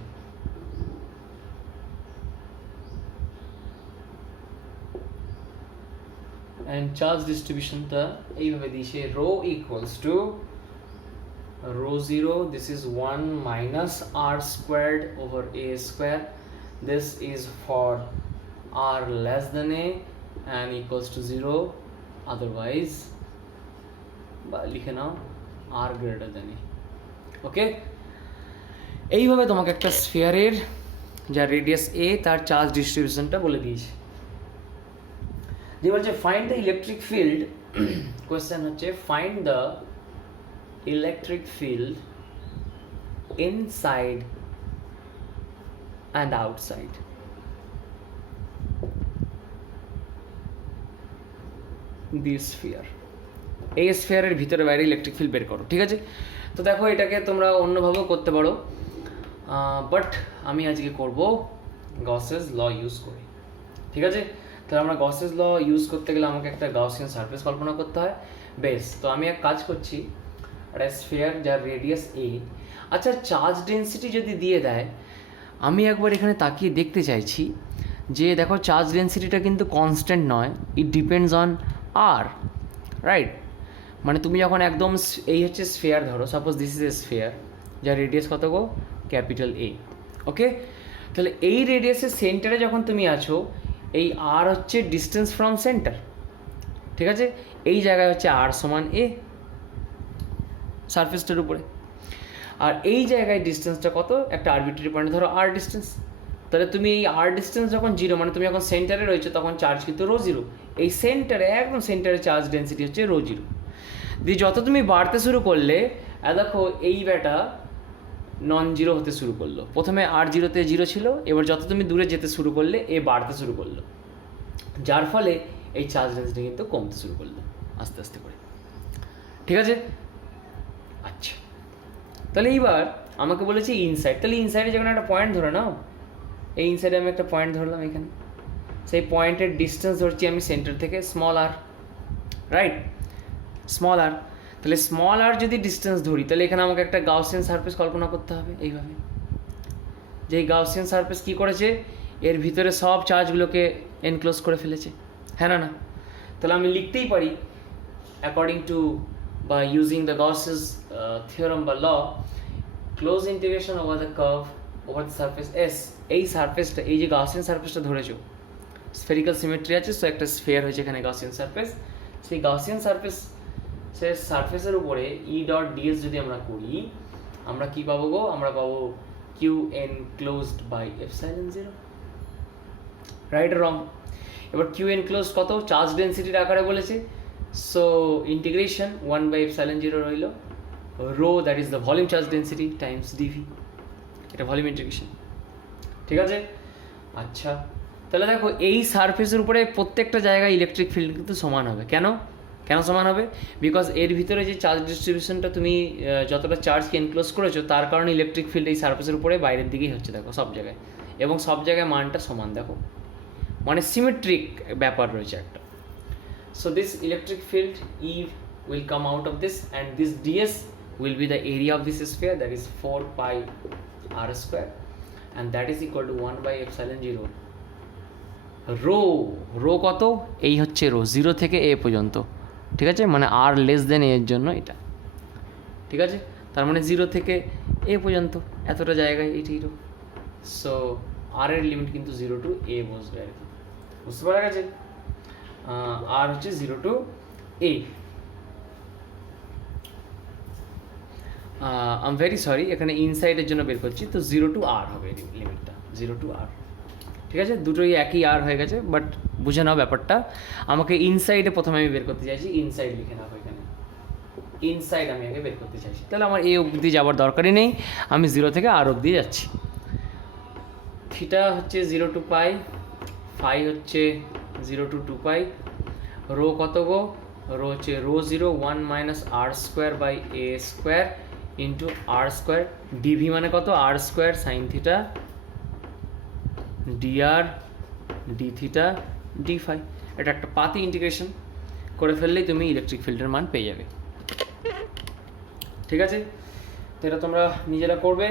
টা এইভাবে দিয়েছে, rho equals to rho 0, this is 1 minus r squared over a square. This is for r less than a and equals to 0, otherwise বা লিখে নাও r greater than a. ওকে, এইভাবে তোমাকে একটা স্ফিয়ারের যার রেডিয়াস a তার চার্জ ডিস্ট্রিবিউশনটা বলে দিয়েছে। যে বলছে find the electric field, question হচ্ছে find the electric field inside and outside. The sphere, এই স্ফিয়ারের ভিতরে বাইরে ইলেকট্রিক ফিল্ড বের করো। ঠিক আছে, তো দেখো এটাকে তোমরা অন্যভাবেও করতে পারো, বাট আমি আজকে করব গসেস ল ইউজ করে। ঠিক আছে, তাহলে আমরা গসেস ল ইউজ করতে গেলে আমাকে একটা গাউসিয়ান সারফেস কল্পনা করতে হয়। বেশ, তো আমি এক কাজ করছি, একটা স্ফিয়ার যার রেডিয়াস a। আচ্ছা, চার্জ ডেন্সিটি যদি দিয়ে দেয়, আমি একবার এখানে তাকিয়ে দেখতে চাইছি যে দেখো চার্জ ডেন্সিটিটা কিন্তু কনস্ট্যান্ট নয়, it depends on R, right? মানে তুমি যখন একদম এই হচ্ছে স্ফিয়ার, ধরো suppose this is a sphere যার রেডিয়াস কত গো, ক্যাপিটাল A। ওকে, তাহলে এই রেডিয়াসের সেন্টারে যখন তুমি আছো, এই আর হচ্ছে ডিস্টেন্স ফ্রম সেন্টার। ঠিক আছে, এই জায়গায় হচ্ছে আর সমান a সারফেসটার উপরে, আর এই জায়গায় ডিস্টেন্সটা কত, একটা আরবিট্রারি পয়েন্ট ধরো আর ডিস্টেন্স। তাহলে তুমি এই আর ডিস্টেন্স যখন 0, মানে তুমি যখন সেন্টারে রয়েছো তখন চার্জ কিন্তু রো 0। এই সেন্টারে, একদম সেন্টারে চার্জ ডেন্সিটি হচ্ছে রো 0। দিয়ে যত তুমি বাড়তে শুরু করলে, দেখো এই ব্যাটা নন জিরো হতে শুরু করলো। প্রথমে আর 0তে 0 ছিল, এবার যত তুমি দূরে যেতে শুরু করলে এ বাড়তে শুরু করলো, যার ফলে এই চার্জ ডেন্সিটি কিন্তু কমতে শুরু করলো আস্তে আস্তে করে। ঠিক আছে, আচ্ছা, তাহলে এইবার আমাকে বলেছে ইনসাইড। তাহলে ইনসাইডে যখন একটা পয়েন্ট ধরে নাও, এই ইনসাইডে আমি একটা পয়েন্ট ধরলাম এখানে, সেই পয়েন্টের ডিস্টেন্স ধরছি আমি সেন্টার থেকে স্মল আর, রাইট? স্মল আর, তাহলে স্মল আর যদি ডিস্টেন্স ধরি, তাহলে এখানে আমাকে একটা গাউসিয়ান সারফেস কল্পনা করতে হবে এইভাবে। যে গাউসিয়ান সারফেস কী করেছে, এর ভিতরে সব চার্জগুলোকে এনক্লোজ করে ফেলেছে, হ্যাঁ না? তাহলে আমি লিখতেই পারি অ্যাকর্ডিং টু বা ইউজিং দ্য গাউসেস থিওরাম বা law, close integration over the curve over the surface S. এই সারফেসটা, এই যে গাউসিয়ান সারফেসটা ধরেছো, স্ফেরিক্যাল সিমেট্রি আছে, সো একটা স্ফিয়ার হয়েছে এখানে গাউসিয়ান সারফেস। সেই গাউসিয়ান সারফেস, সে সারফেসের উপরে ই ডট ডিএস যদি আমরা করি, আমরা কি পাবো গো, আমরা পাবো Q enclosed by epsilon 0, right wrong? এবার কিউ এনক্লোজড কত, চার্জ ডেন্সিটির আকারে বলেছে, সো ইন্টিগ্রেশন 1 বাই এপসাইলন 0 রইল, rho that is the volume charge density times dv, এটা ভলিউম ইন্টিগ্রেশন। ঠিক আছে, আচ্ছা, তাহলে দেখো এই সারফেসের উপরে প্রত্যেকটা জায়গায় ইলেকট্রিক ফিল্ড কিন্তু সমান হবে। কেন সমান হবে? বিকজ এর ভিতরে যে চার্জ ডিস্ট্রিবিউশনটা তুমি যতটা চার্জকে এনক্লোজ করেছো, তার কারণে ইলেকট্রিক ফিল্ড এই সারফেসের উপরে বাইরের দিকেই হচ্ছে, দেখো সব জায়গায়, এবং সব জায়গায় মানটা সমান, দেখো মানে সিমেট্রিক ব্যাপার রয়েছে একটা। So this electric field E will come out of this, and this DS will be the area of this sphere, that is 4 pi R square, and that is equal to 1 by epsilon 0। Rho কত, এই হচ্ছে rho 0 থেকে a পর্যন্ত। ঠিক আছে, মানে আর less than এর জন্য এটা। ঠিক আছে, তার মানে 0 থেকে a পর্যন্ত এতটা জায়গায় এটাই রো। সো আর এর লিমিট কিন্তু 0 টু a বসবে আর কি, বুঝতে পারা গেছে? আর হচ্ছে 0 to a। I am very sorry, এখানে ইনসাইডের জন্য বের করছি, তো 0 টু r হবে লিমিটটা, 0 টু r। ঠিক আছে, দুটোই একই আর হয়ে গেছে, বাট বুঝে নাও ব্যাপারটা। আমাকে ইনসাইডে প্রথমে আমি বের করতে চাইছি, ইনসাইড লিখে নাও এখানে, ইনসাইড আমি আগে বের করতে চাইছি। তাহলে আমার এ অবধি যাওয়ার দরকারই নেই, আমি 0 থেকে আর অবধি যাচ্ছি। থিটা হচ্ছে 0 টু পাই, ফাই হচ্ছে 0 টু 2 পাই, রো কত গো, রো হচ্ছে rho 0 1 minus r square by a square into r square, dV মানে কত, r square sine theta dr d theta d phi. এটা একটা পাতি ইন্টিগ্রেশন করে ফেললেই তুমি ইলেকট্রিক ফিল্ডের মান পেয়ে যাবে। ঠিক আছে, তো এটা তোমরা নিজেরা করবে।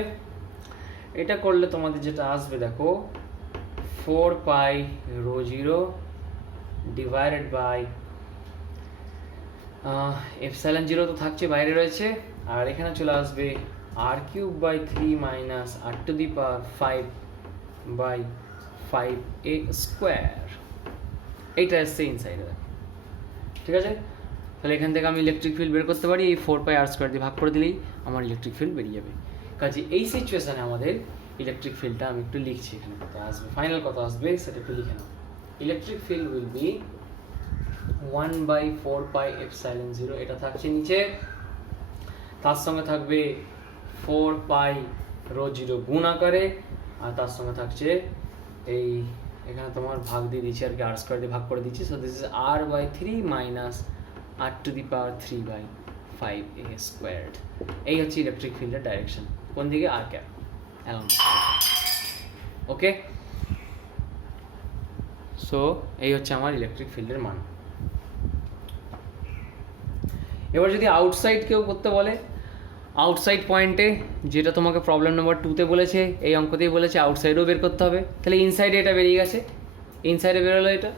এটা করলে তোমাদের যেটা আসবে দেখো, 4 pi rho 0 divided by epsilon 0 তো থাকছে, বাইরে রয়েছে, আর এখানে চলে আসবে r cube by 3 minus r to the power 5 by 5a², এইটা এসছে ইনসাইডে। ঠিক আছে, তাহলে এখান থেকে আমি ইলেকট্রিক ফিল্ড বের করতে পারি, এই 4πr² দিয়ে ভাগ করে দিলেই আমার ইলেকট্রিক ফিল্ড বেরিয়ে যাবে। কাজে এই সিচুয়েশানে আমাদের ইলেকট্রিক ফিল্ডটা আমি একটু লিখছি, এখানে কত আসবে, ফাইনাল কত আসবে সেটা একটু লিখে নাও। ইলেকট্রিক ফিল্ড উইল বি 1/4πε0, এটা থাকছে নিচে, তার সঙ্গে থাকবে 4πρ0 গুণ আকারে, আর তার সঙ্গে থাকছে এই এখানে তোমার ভাগ দিয়ে দিচ্ছি আর কি, r² দিয়ে ভাগ করে দিচ্ছি। So this is r/3 minus r⁵5a²। এই হচ্ছে ইলেকট্রিক ফিল্ডের ডাইরেকশন, কোন দিকে, r ক্যাপ অ্যারাউন্ড। ওকে, সো এই হচ্ছে আমার ইলেকট্রিক ফিল্ডের মান। এবার যদি আউটসাইড কেউ করতে বলে, আউটসাইড পয়েন্টে, যেটা তোমাকে প্রবলেম নাম্বার 2তে বলেছে, এই অঙ্কতেই বলেছে আউটসাইডও বের করতে হবে, তাহলে ইনসাইডে এটা বেরিয়ে গেছে, ইনসাইডে বেরোলো এটা।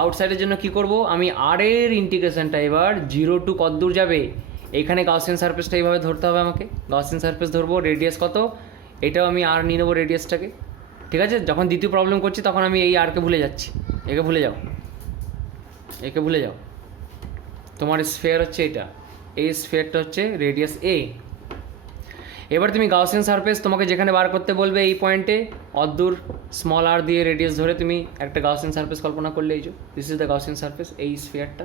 আউটসাইডের জন্য কি করব, আমি আর এর ইন্টিগ্রেশনটা এবার 0 টু কত দূর যাবে, এখানে গাউসিয়ান সারফেসটা এইভাবে ধরতে হবে আমাকে, গাউসিয়ান সারফেস ধরবো, রেডিয়াস কত, এটাও আমি আর নিয়ে নেবো রেডিয়াসটাকে। ঠিক আছে, যখন দ্বিতীয় প্রবলেম করছি তখন আমি এই আরকে ভুলে যাচ্ছি, একে ভুলে যাও, একে ভুলে যাও। তোমার স্ফিয়ার হচ্ছে এটা, এই স্ফিয়ারটা হচ্ছে রেডিয়াস এ। এবার তুমি গাউসিয়ান সারফেস তোমাকে যেখানে বার করতে বলবে এই পয়েন্টে অদ্দূর স্মল আর দিয়ে রেডিয়াস ধরে তুমি একটা গাউসিয়ান সারফেস কল্পনা করলে, এই যে this is the Gaussian surface, এই স্ফিয়ারটা।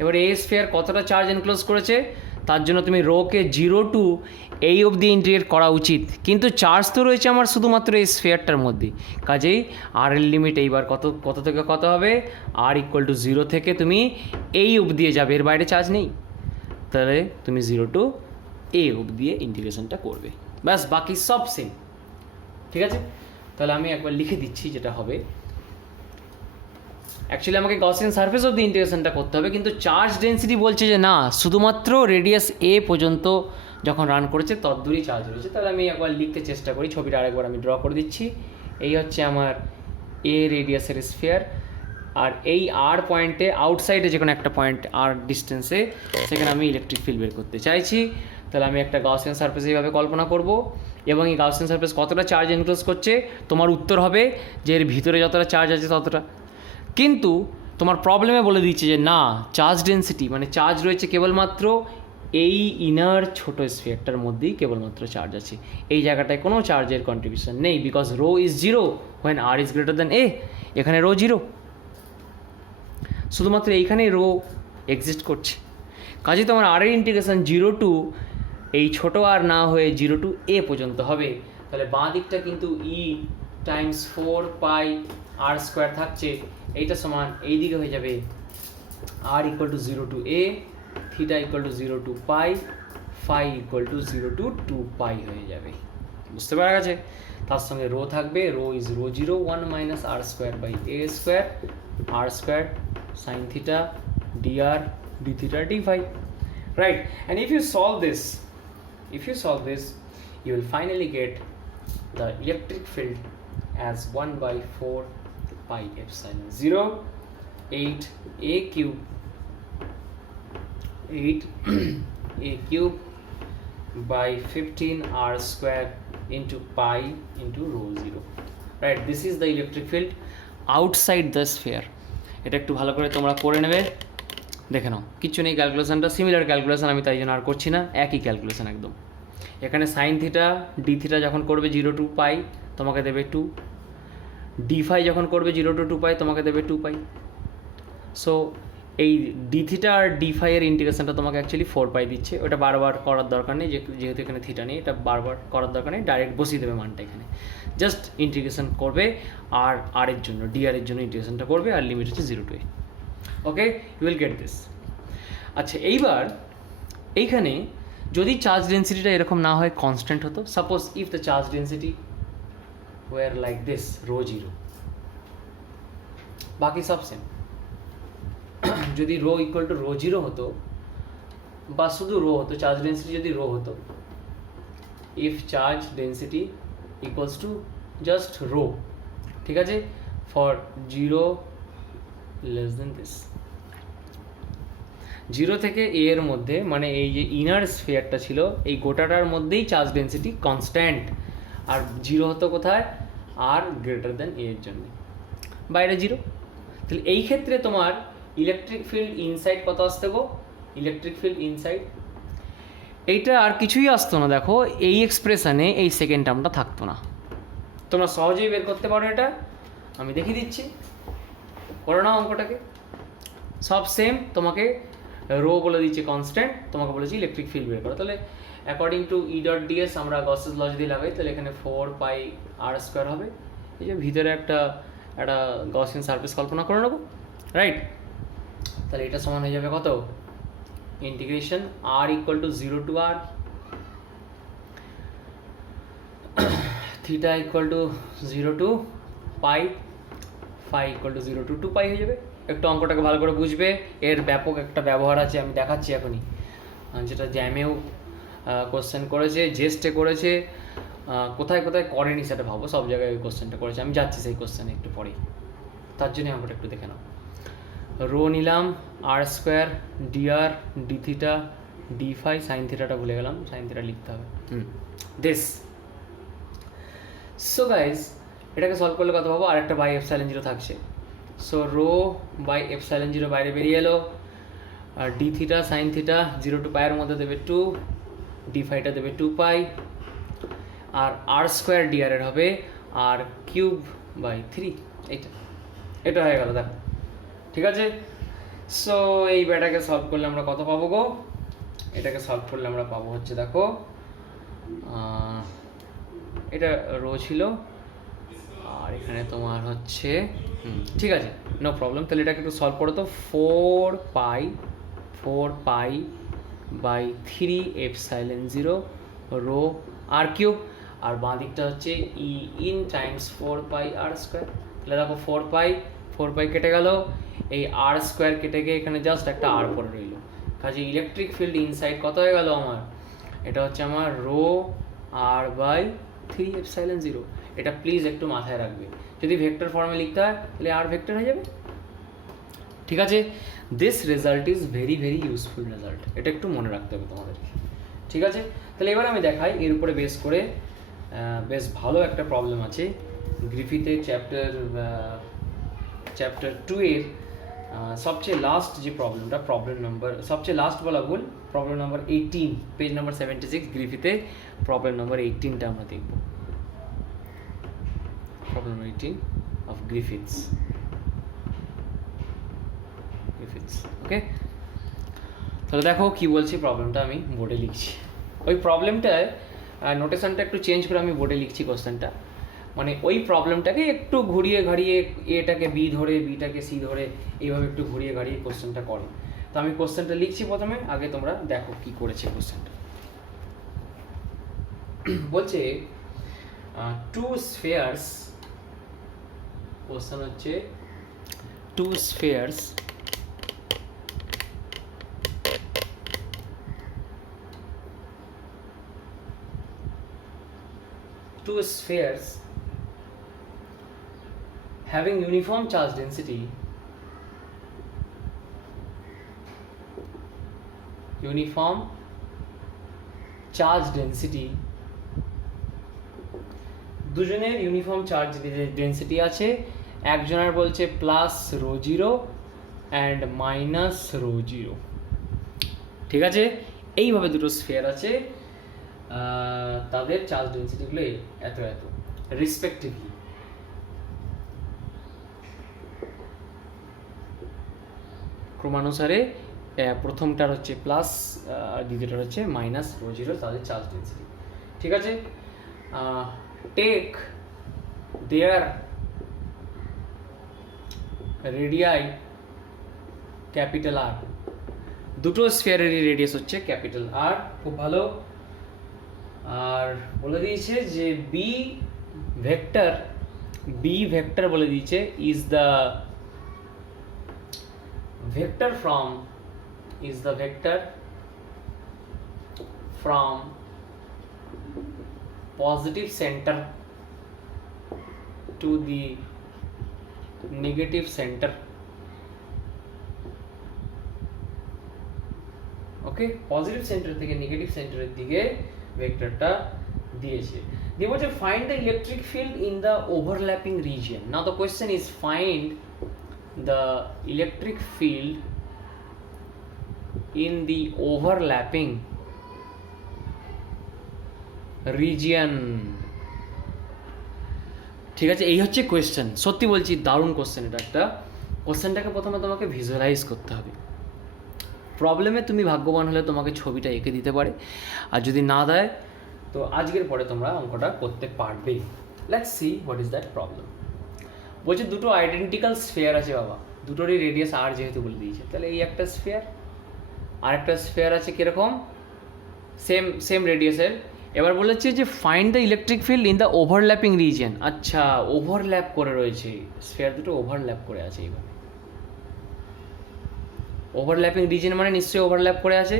এবার এই স্ফিয়ার কতটা চার্জ এনক্লোজ করেছে, তার জন্য তুমি রোকে 0 টু এই অবধি ইন্টিগ্রেট করা উচিত, কিন্তু চার্জ তো রয়েছে আমার শুধুমাত্র এই স্ফিয়ারটার মধ্যে। কাজেই আর এর লিমিট এইবার কত থেকে কত হবে, r=0 থেকে তুমি এই অবধি যাবে, এর বাইরে চার্জ নেই, তাহলে তুমি 0 টু এ অবধি ইন্টিগ্রেশনটা করবে, ব্যাস, বাকি সব সেম। ঠিক আছে, তাহলে আমি একবার লিখে দিচ্ছি যেটা হবে। অ্যাকচুয়ালি আমাকে গাউসিয়ান সারফেস অফ দি ইন্টিগ্রেশনটা করতে হবে, কিন্তু চার্জ ডেন্সিটি বলছে যে না, শুধুমাত্র রেডিয়াস এ পর্যন্ত যখন রান করেছে ততদূরই চার্জ রয়েছে। তাহলে আমি একবার লিখতে চেষ্টা করি, ছবিটা আরেকবার আমি ড্র করে দিচ্ছি। এই হচ্ছে আমার এ রেডিয়াসের স্ফিয়ার, আর এই আর পয়েন্টে আউটসাইডে যে কোনো একটা পয়েন্ট আর ডিস্টেন্সে, সেখানে আমি ইলেকট্রিক ফিল্ড বের করতে চাইছি। তাহলে আমি একটা গাউসিয়ান সারফেস এইভাবে কল্পনা করব, এবং এই গাউসিয়ান সারফেস কতটা চার্জ এনক্লোজ করছে, তোমার উত্তর হবে যে এর ভিতরে যতটা চার্জ আছে ততটা। কিন্তু তোমার প্রবলেমে বলে দিচ্ছে যে না, চার্জ ডেন্সিটি মানে চার্জ রয়েছে কেবলমাত্র এই ইনার ছোট স্ফিয়ারটার মধ্যেই কেবলমাত্র চার্জ আছে, এই জায়গাটায় কোনো চার্জের কন্ট্রিবিউশন নেই, because rho is 0 when r is greater than a. এখানে রো 0, শুধুমাত্র এইখানেই রো এক্সিস্ট করছে। কাজে তোমার আর এর ইন্টিগ্রেশন 0 টু এই ছোটো আর না হয়ে 0 টু এ পর্যন্ত হবে। তাহলে বাঁ দিকটা কিন্তু ই টাইমস 4πr² থাকছে, এইটা সমান এই দিকে হয়ে যাবে r=0 টু এ, θ=0 টু পাই, φ=0 টু 2π হয়ে যাবে। বুঝতে পারা গেছে? তার সঙ্গে রো থাকবে, rho is ρ0 1 minus r²/a², r² sin θ dr dθ dφ, right? And if you solve this, you will finally get the electric field as 1/4πε0 8a cube 8a³ by 15r² into pi into ρ0, right? This is the electric field outside the sphere. এটা একটু ভালো করে তোমরা করে নেবে, দেখে নাও, কিচ্ছু নেই, ক্যালকুলেশনটা সিমিলার ক্যালকুলেশন, আমি তাই জন্য আর করছি না, একই ক্যালকুলেশন একদম। এখানে সাইন থিটা d θ যখন করবে 0 টু পাই তোমাকে দেবে 2, dφ যখন করবে 0 টু 2π তোমাকে দেবে 2π। সো এই dθ আর dφ এর ইন্টিগ্রেশনটা তোমাকে অ্যাকচুয়ালি 4π দিচ্ছে, ওটা বারবার করার দরকার নেই, যেহেতু এখানে থিটা নেই, এটা বারবার করার দরকার নেই, ডাইরেক্ট বসিয়ে দেবে মানটা এখানে, জাস্ট ইন্টিগ্রেশন করবে আর আর এর জন্য, dr এর জন্য ইন্টিগ্রেশনটা করবে, আর লিমিট হচ্ছে 0 to a। Okay, you will get this. আচ্ছা, এইবার এইখানে যদি চার্জ ডেন্সিটিটা এরকম না হয়, কনস্ট্যান্ট হতো, suppose if the charge density were like this ρ0, বাকি সব সেম। যদি রো ইকুয়াল টু ρ0 হতো, বা শুধু রো হতো, চার্জ ডেন্সিটি যদি রো হতো, if charge density equals to just rho, ঠিক আছে, ফর 0 লেস দেন দিস, 0 থেকে a এর মধ্যে, মানে এই যে ইনার স্ফিয়ারটা ছিল এই গোটাটার মধ্যেই চার্জ ডেন্সিটি কনস্ট্যান্ট, আর 0 হতো কোথায়, আর গ্রেটার দেন এ এর জন্য, বাইরে 0। তাহলে এই ক্ষেত্রে তোমার ইলেকট্রিক ফিল্ড ইনসাইড কত আসতে গো? ইলেকট্রিক ফিল্ড ইনসাইড এইটা আর কিছুই আসতো না, দেখো এই এক্সপ্রেশনে এই সেকেন্ড টার্মটা থাকতো না। তোমরা সহজেই বের করতে পারো এটা, আমি দেখিয়ে দিচ্ছি, করে নাও অঙ্কটাকে। সব সেম, তোমাকে রো বলে দিচ্ছে কনস্ট্যান্ট, তোমাকে বলেছি ইলেকট্রিক ফিল্ড বের করো। তাহলে according to E dot DS আমরা গসেস ল যদি লাগাই তাহলে এখানে 4πr² হবে। এই যে ভিতরে একটা গসিয়ান সারফেস কল্পনা করে নেবো, রাইট? তাহলে এটা সমান হয়ে যাবে কত? Integration r equal to 0 to r, theta equal to 0 to pi, phi equal to 0 to 2π হয়ে যাবে। একটু অঙ্কটাকে ভালো করে বুঝবে, এর ব্যাপক একটা ব্যবহার আছে, আমি দেখাচ্ছি এখনই, যেটা জ্যামেও কোশ্চেন করেছে, জেস্টে করেছে, কোথায় কোথায় করেনি সেটা ভাবো, সব জায়গায় ওই কোশ্চেনটা করেছে। আমি যাচ্ছি সেই কোশ্চেনে একটু পরেই, তার জন্য অঙ্কটা একটু দেখে নাও। রো নিলাম r² dr d theta d phi, sine থিটাটা ভুলে গেলাম, সাইন থিটা লিখতে হবে। দিস সো গাইজ এটাকে সলভ করলে কত পাবো? আরেকটা বাই এপসাইলন 0 থাকছে। সো রো বাই এপসাইলন 0 বাইরে বেরিয়ে এলো, আর d theta sine theta 0 to পাইয়ের মধ্যে দেবে 2, ডি ফাইটা দেবে 2π, আর r² dr এর হবে r³/3। এটা হয়ে গেল, দেখো ঠিক আছে। সো এই ব্যাটাকে সলভ করলে আমরা কত পাবো গো? এটাকে সলভ করলে আমরা পাবো হচ্ছে, দেখো এটা রো ছিল, আর এখানে তোমার হচ্ছে ঠিক আছে, নো প্রবলেম। তাহলে এটাকে একটু সলভ করো তো। 4π/3 এপসাইলন 0 রো r³ আর বাঁ দিকটা হচ্ছে ই ইন টাইমস 4πr²। তাহলে দেখো 4π কেটে গেল, এই r² কেটে গিয়ে এখানে জাস্ট একটা r পরে রইল। কাজে ইলেকট্রিক ফিল্ড ইনসাইড কত হয়ে গেল আমার? এটা হচ্ছে আমার রো r/3 এপসাইলন 0। এটা প্লিজ একটু মাথায় রাখবে, যদি ভেক্টর ফর্মে লিখতে হয় তাহলে আর ভেক্টর হয়ে যাবে, ঠিক আছে। This result is very very useful result, এটা একটু মনে রাখতে হবে তোমাদেরকে, ঠিক আছে। তাহলে এবার আমি দেখাই এর উপরে বেস করে বেশ ভালো একটা প্রবলেম আছে গ্রিফিথের চ্যাপ্টার 2 এর সবচেয়ে লাস্ট যে প্রবলেমটা, প্রবলেম নাম্বার সবচেয়ে লাস্ট বলা ভুল, প্রবলেম নাম্বার 18, পেজ নাম্বার 76 গ্রিফিথে প্রবলেম নাম্বার 18টা আমরা দেখব। Problem 18 of Griffiths, okay. তাহলে দেখো কি বলছি, প্রবলেমটা আমি বোর্ডে লিখছি। ওই প্রবলেমটায় নোটেশনটা একটু চেঞ্জ করে আমি বোর্ডে লিখছি কোশ্চেনটা, মানে ওই প্রবলেমটাকে একটু ঘুরিয়ে ঘাড়িয়ে, এটাকে বি ধরে বিটাকে সি ধরে এইভাবে একটু ঘুরিয়ে ঘাড়িয়ে কোশ্চেনটা করে। তো আমি কোশ্চেনটা লিখছি প্রথমে, আগে তোমরা দেখো কি করেছে কোশ্চেনটা। বলছে টু স্ফিয়ার্স, কোশ্চেন হচ্ছে two spheres having uniform charge density দুজনের ইউনিফর্ম চার্জ ডেন্সিটি আছে, একজনের বলছে +ρ0 অ্যান্ড -ρ0, ঠিক আছে। এইভাবে দুটো স্ফিয়ার আছে, তাদের চার্জ ডেন্সিটিগুলো এত এত রেসপেক্টিভলি। ক্রমানুসারে প্রথমটার হচ্ছে প্লাস আর দ্বিতীয়টার হচ্ছে -ρ0 তাদের চার্জ ডেন্সিটি, ঠিক আছে। টেক দেয়ার রেডিয়াই ক্যাপিটাল আর, দুটো স্ফিয়ারেরই রেডিয়াস হচ্ছে ক্যাপিটাল আর, খুব ভালো। আর বলে দিয়েছে যে বি ভেক্টর বলে দিয়েছে is the vector from positive center to the negative center, okay. Positive centre থেকে নেগেটিভ সেন্টারের দিকে ভেক্টরটা দিয়েছে। দিয়ে বলছে find the electric field in the overlapping region. Now the question is find the electric field in the overlapping region. ঠিক আছে, এই হচ্ছে কোয়েশ্চেন। সত্যি বলছি দারুণ কোয়েশ্চেন এটা একটা। কোয়েশ্চেনটাকে প্রথমে তোমাকে ভিজুয়ালাইজ করতে হবে। প্রবলেমে তুমি ভাগ্যবান হলে তোমাকে ছবিটা এঁকে দিতে পারে, আর যদি না দেয় তো আজকের পরে তোমরা অঙ্কটা করতে পারবে। Let's see what is that problem. বলছে দুটো আইডেন্টিক্যাল স্ফেয়ার আছে বাবা, দুটোরই রেডিয়াস আর যেহেতু বলে দিয়েছে, তাহলে এই একটা স্ফেয়ার আর একটা স্ফেয়ার আছে কীরকম, সেম রেডিয়াসের। এবার বলেছে যে find the electric field in the overlapping region. আচ্ছা, ওভারল্যাপ করে রয়েছে স্ফেয়ার দুটো, ওভারল্যাপ করে আছে। এইভাবে ওভারল্যাপিং রিজিয়ন মানে নিশ্চয়ই ওভারল্যাপ করে আছে।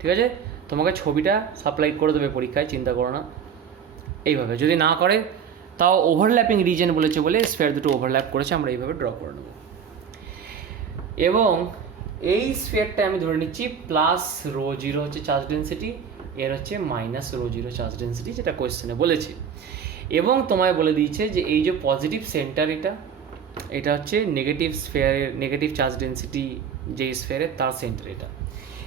ঠিক আছে, তোমাকে ছবিটা সাপ্লাই করে দেবে পরীক্ষায়, চিন্তা করো না। এইভাবে যদি না করে তাও ওভারল্যাপিং রিজিয়ন বলেছে বলে স্ফেয়ার দুটো ওভারল্যাপ করেছে, আমরা এইভাবে ড্র করে নেব। এবং এই স্ফেয়ারটা আমি ধরে নিচ্ছি প্লাস রো জিরো হচ্ছে চার্জ ডেন্সিটি, এর হচ্ছে minus rho zero charge density, যেটা কোয়েশ্চেনে বলেছে। এবং তোমায় বলে দিয়েছে যে এই যে পজিটিভ সেন্টার এটা হচ্ছে নেগেটিভ স্ফেয়ারের, নেগেটিভ চার্জ ডেন্সিটি যে স্ফেয়ারের তার সেন্টার এটা।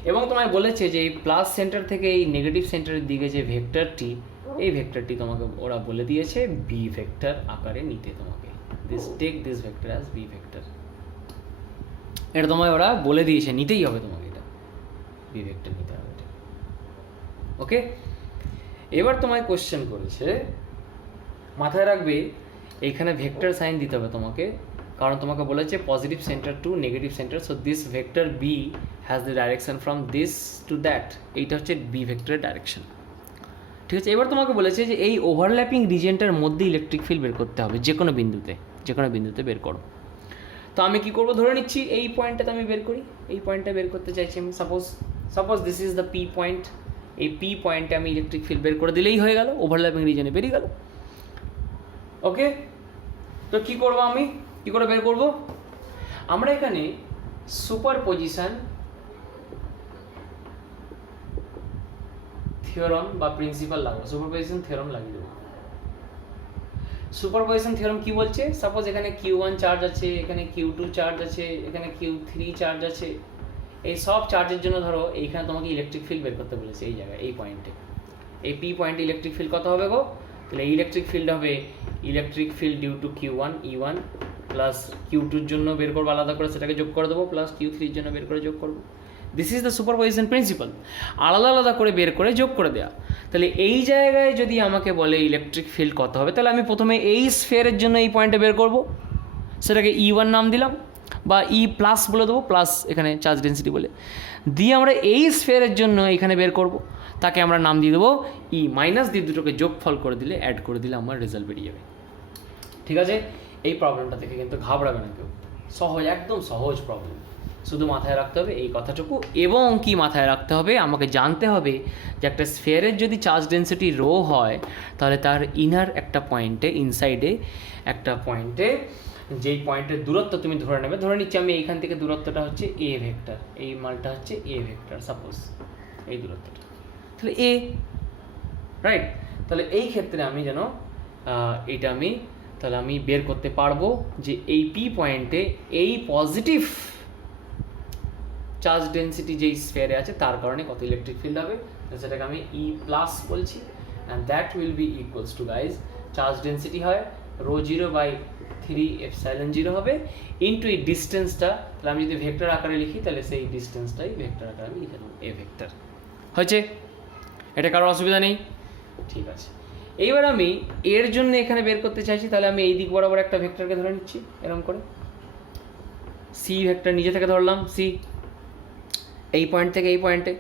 এবং তোমায় বলেছে যে এই প্লাস সেন্টার থেকে এই নেগেটিভ সেন্টারের দিকে যে ভেক্টরটি, এই ভেক্টরটি তোমাকে ওরা বলে দিয়েছে বি ভেক্টর আকারে নিতে। তোমাকে take this vector as B vector, এটা তোমায় ওরা বলে দিয়েছে, নিতেই হবে তোমাকে, এটা বি ভেক্টর নিতে হবে এটা। ওকে, এবার তোমায় কোশ্চেন করেছে, মাথায় রাখবে এইখানে ভেক্টর সাইন দিতে হবে তোমাকে, কারণ তোমাকে বলেছে positive centre to negative centre. So this vector B has the direction from this to that, এইটা হচ্ছে বি ভেক্টরের ডাইরেকশন। ঠিক আছে, এবার তোমাকে বলেছে যে এই ওভারল্যাপিং রিজিয়নটার মধ্যে ইলেকট্রিক ফিল্ড বের করতে হবে, যে কোনো বিন্দুতে বের করো। তো আমি কি করব, ধরে নিচ্ছি এই পয়েন্টটাতে আমি বের করি, এই পয়েন্টটা বের করতে চাইছি আমি। Suppose this is the P point, এই পি পয়েন্টে আমি ইলেকট্রিক ফিল্ড বের করে দিলেই হয়ে গেল, ওভারল্যাপিং রিজিয়নে বেরিয়ে গেল। ওকে, তো কী করবো আমি, কী করে বের করব? আমরা এখানে সুপারপজিশন থিওরাম বা প্রিন্সিপাল লাগাবো, সুপারপজিশন থিওরাম লাগিয়ে দেবো। সুপারপজিশন থিওরাম কি বলছে, সাপোজ এখানে Q1 চার্জ আছে, এখানে Q2 চার্জ আছে, এখানে Q3 চার্জ আছে, এই সব চার্জের জন্য ধরো এইখানে তোমাকে ইলেকট্রিক ফিল্ড বের করতে বলেছে এই জায়গায়, এই পয়েন্টে, এই পি পয়েন্টে ইলেকট্রিক ফিল্ড কত হবে গো? তাহলে ইলেকট্রিক ফিল্ড হবে electric field due to Q1 E1 plus Q2-র জন্য বের করবো আলাদা করে, সেটাকে যোগ করে দেবো, প্লাস Q3-র জন্য বের করে যোগ করবো। This is the superposition principal, আলাদা আলাদা করে বের করে যোগ করে দেওয়া। তাহলে এই জায়গায় যদি আমাকে বলে ইলেকট্রিক ফিল্ড কত হবে, তাহলে আমি প্রথমে এই স্ফেয়ারের জন্য এই পয়েন্টে বের করব, সেটাকে E1 নাম দিলাম বা E প্লাস বলে দেবো, প্লাস এখানে চার্জ ডেন্সিটি বলে দিয়ে আমরা এই স্ফেয়ারের জন্য এখানে বের করব, তাকে আমরা নাম দিয়ে দেবো E মাইনাস দিয়ে দুটোকে যোগফল করে দিলে, অ্যাড করে দিলে আমার রেজাল্ট বেরিয়ে যাবে। ঠিক আছে, এই প্রবলেমটা থেকে কিন্তু ঘাবড়াবে না কেউ, সহজ, একদম সহজ প্রবলেম। শুধু মাথায় রাখতে হবে এই কথাটুকু। এবং কি মাথায় রাখতে হবে, আমাকে জানতে হবে যে একটা স্ফেয়ারের যদি চার্জ ডেন্সিটি রো হয়, তাহলে তার ইনার একটা পয়েন্টে, ইনসাইডে একটা পয়েন্টে, যেই পয়েন্টের দূরত্ব তুমি ধরে নেবে, ধরে নিচ্ছি আমি এইখান থেকে দূরত্বটা হচ্ছে এ ভেক্টর, এই মালটা হচ্ছে এ ভেক্টর, সাপোজ এই দূরত্বটা, তাহলে এ, রাইট। তাহলে এই ক্ষেত্রে আমি যেন এইটা তাহলে আমি বের করতে পারবো যে এই পি পয়েন্টে এই পজিটিভ চার্জ ডেন্সিটি যেই স্ফেয়ারে আছে তার কারণে কত ইলেকট্রিক ফিল্ড হবে, সেটাকে আমি E প্লাস বলছি। And that will be equals to guys, charge density হয় রো 0/3ε0 হবে ইন্টু এই ডিস্টেন্সটা, তাহলে আমি যদি ভেক্টর আকারে লিখি তাহলে সেই ডিস্টেন্সটাই ভেক্টর আকারে আমি লিখে দেবো, এ ভেক্টর। হয়েছে, এটা কারোর অসুবিধা নেই? ঠিক আছে, এইবার আমি এর জন্য এখানে বের করতে চাইছি, তাহলে আমি এই দিক বরাবর একটা ভেক্টরকে ধরে নিচ্ছি এরকম করে, সি ভেক্টর নিজে থেকে ধরলাম, সি এই পয়েন্ট থেকে এই পয়েন্টে।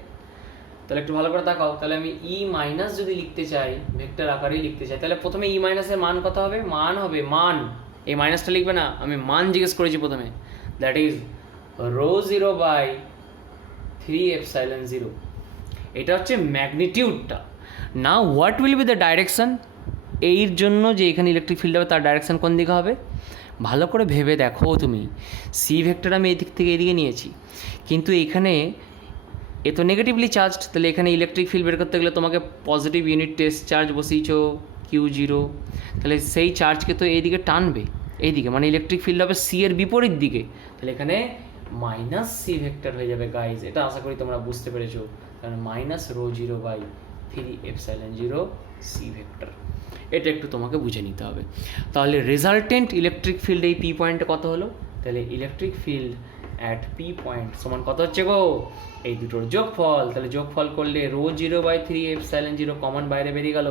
তাহলে একটু ভালো করে তাকাও, তাহলে আমি E মাইনাস যদি লিখতে চাই, ভেক্টর আকারেই লিখতে চাই, তাহলে প্রথমে E মাইনাসের মান কত হবে? মান, এই মাইনাসটা লিখবে না, আমি মান জিজ্ঞেস করেছি প্রথমে, দ্যাট ইজ রো 0/3ε0, এটা হচ্ছে ম্যাগনিটিউডটা। Now what will be the direction, এর জন্য যে এখানে ইলেকট্রিক ফিল্ড হবে তার ডাইরেকশন কোন দিকে হবে? ভালো করে ভেবে দেখো তুমি, সি ভেক্টর আমি এই দিক থেকে এদিকে নিয়েছি, কিন্তু এখানে এ তো নেগেটিভলি চার্জড, তাহলে এখানে ইলেকট্রিক ফিল্ড বের করতে গেলে তোমাকে পজিটিভ ইউনিট টেস্ট চার্জ বসিয়েছো, Q কিউ জিরো, তাহলে সেই চার্জকে তো এইদিকে টানবে, এইদিকে মানে ইলেকট্রিক ফিল্ড হবে সি এর বিপরীত দিকে, তাহলে এখানে মাইনাস সি ভেক্টর হয়ে যাবে গাইজ। এটা আশা করি তোমরা বুঝতে পেরেছো, কারণ minus rho zero by 3ε0 C vector, এটা একটু তোমাকে বুঝে নিতে হবে। তাহলে রেজাল্টেন্ট ইলেকট্রিক ফিল্ড এই পি পয়েন্টে কত হলো, তাহলে electric field at P point সমান কত হচ্ছে গো, এই দুটোর যোগফল। তাহলে যোগফল করলে রো জিরো বাই 3ε0 কমন বাইরে বেরিয়ে গেল,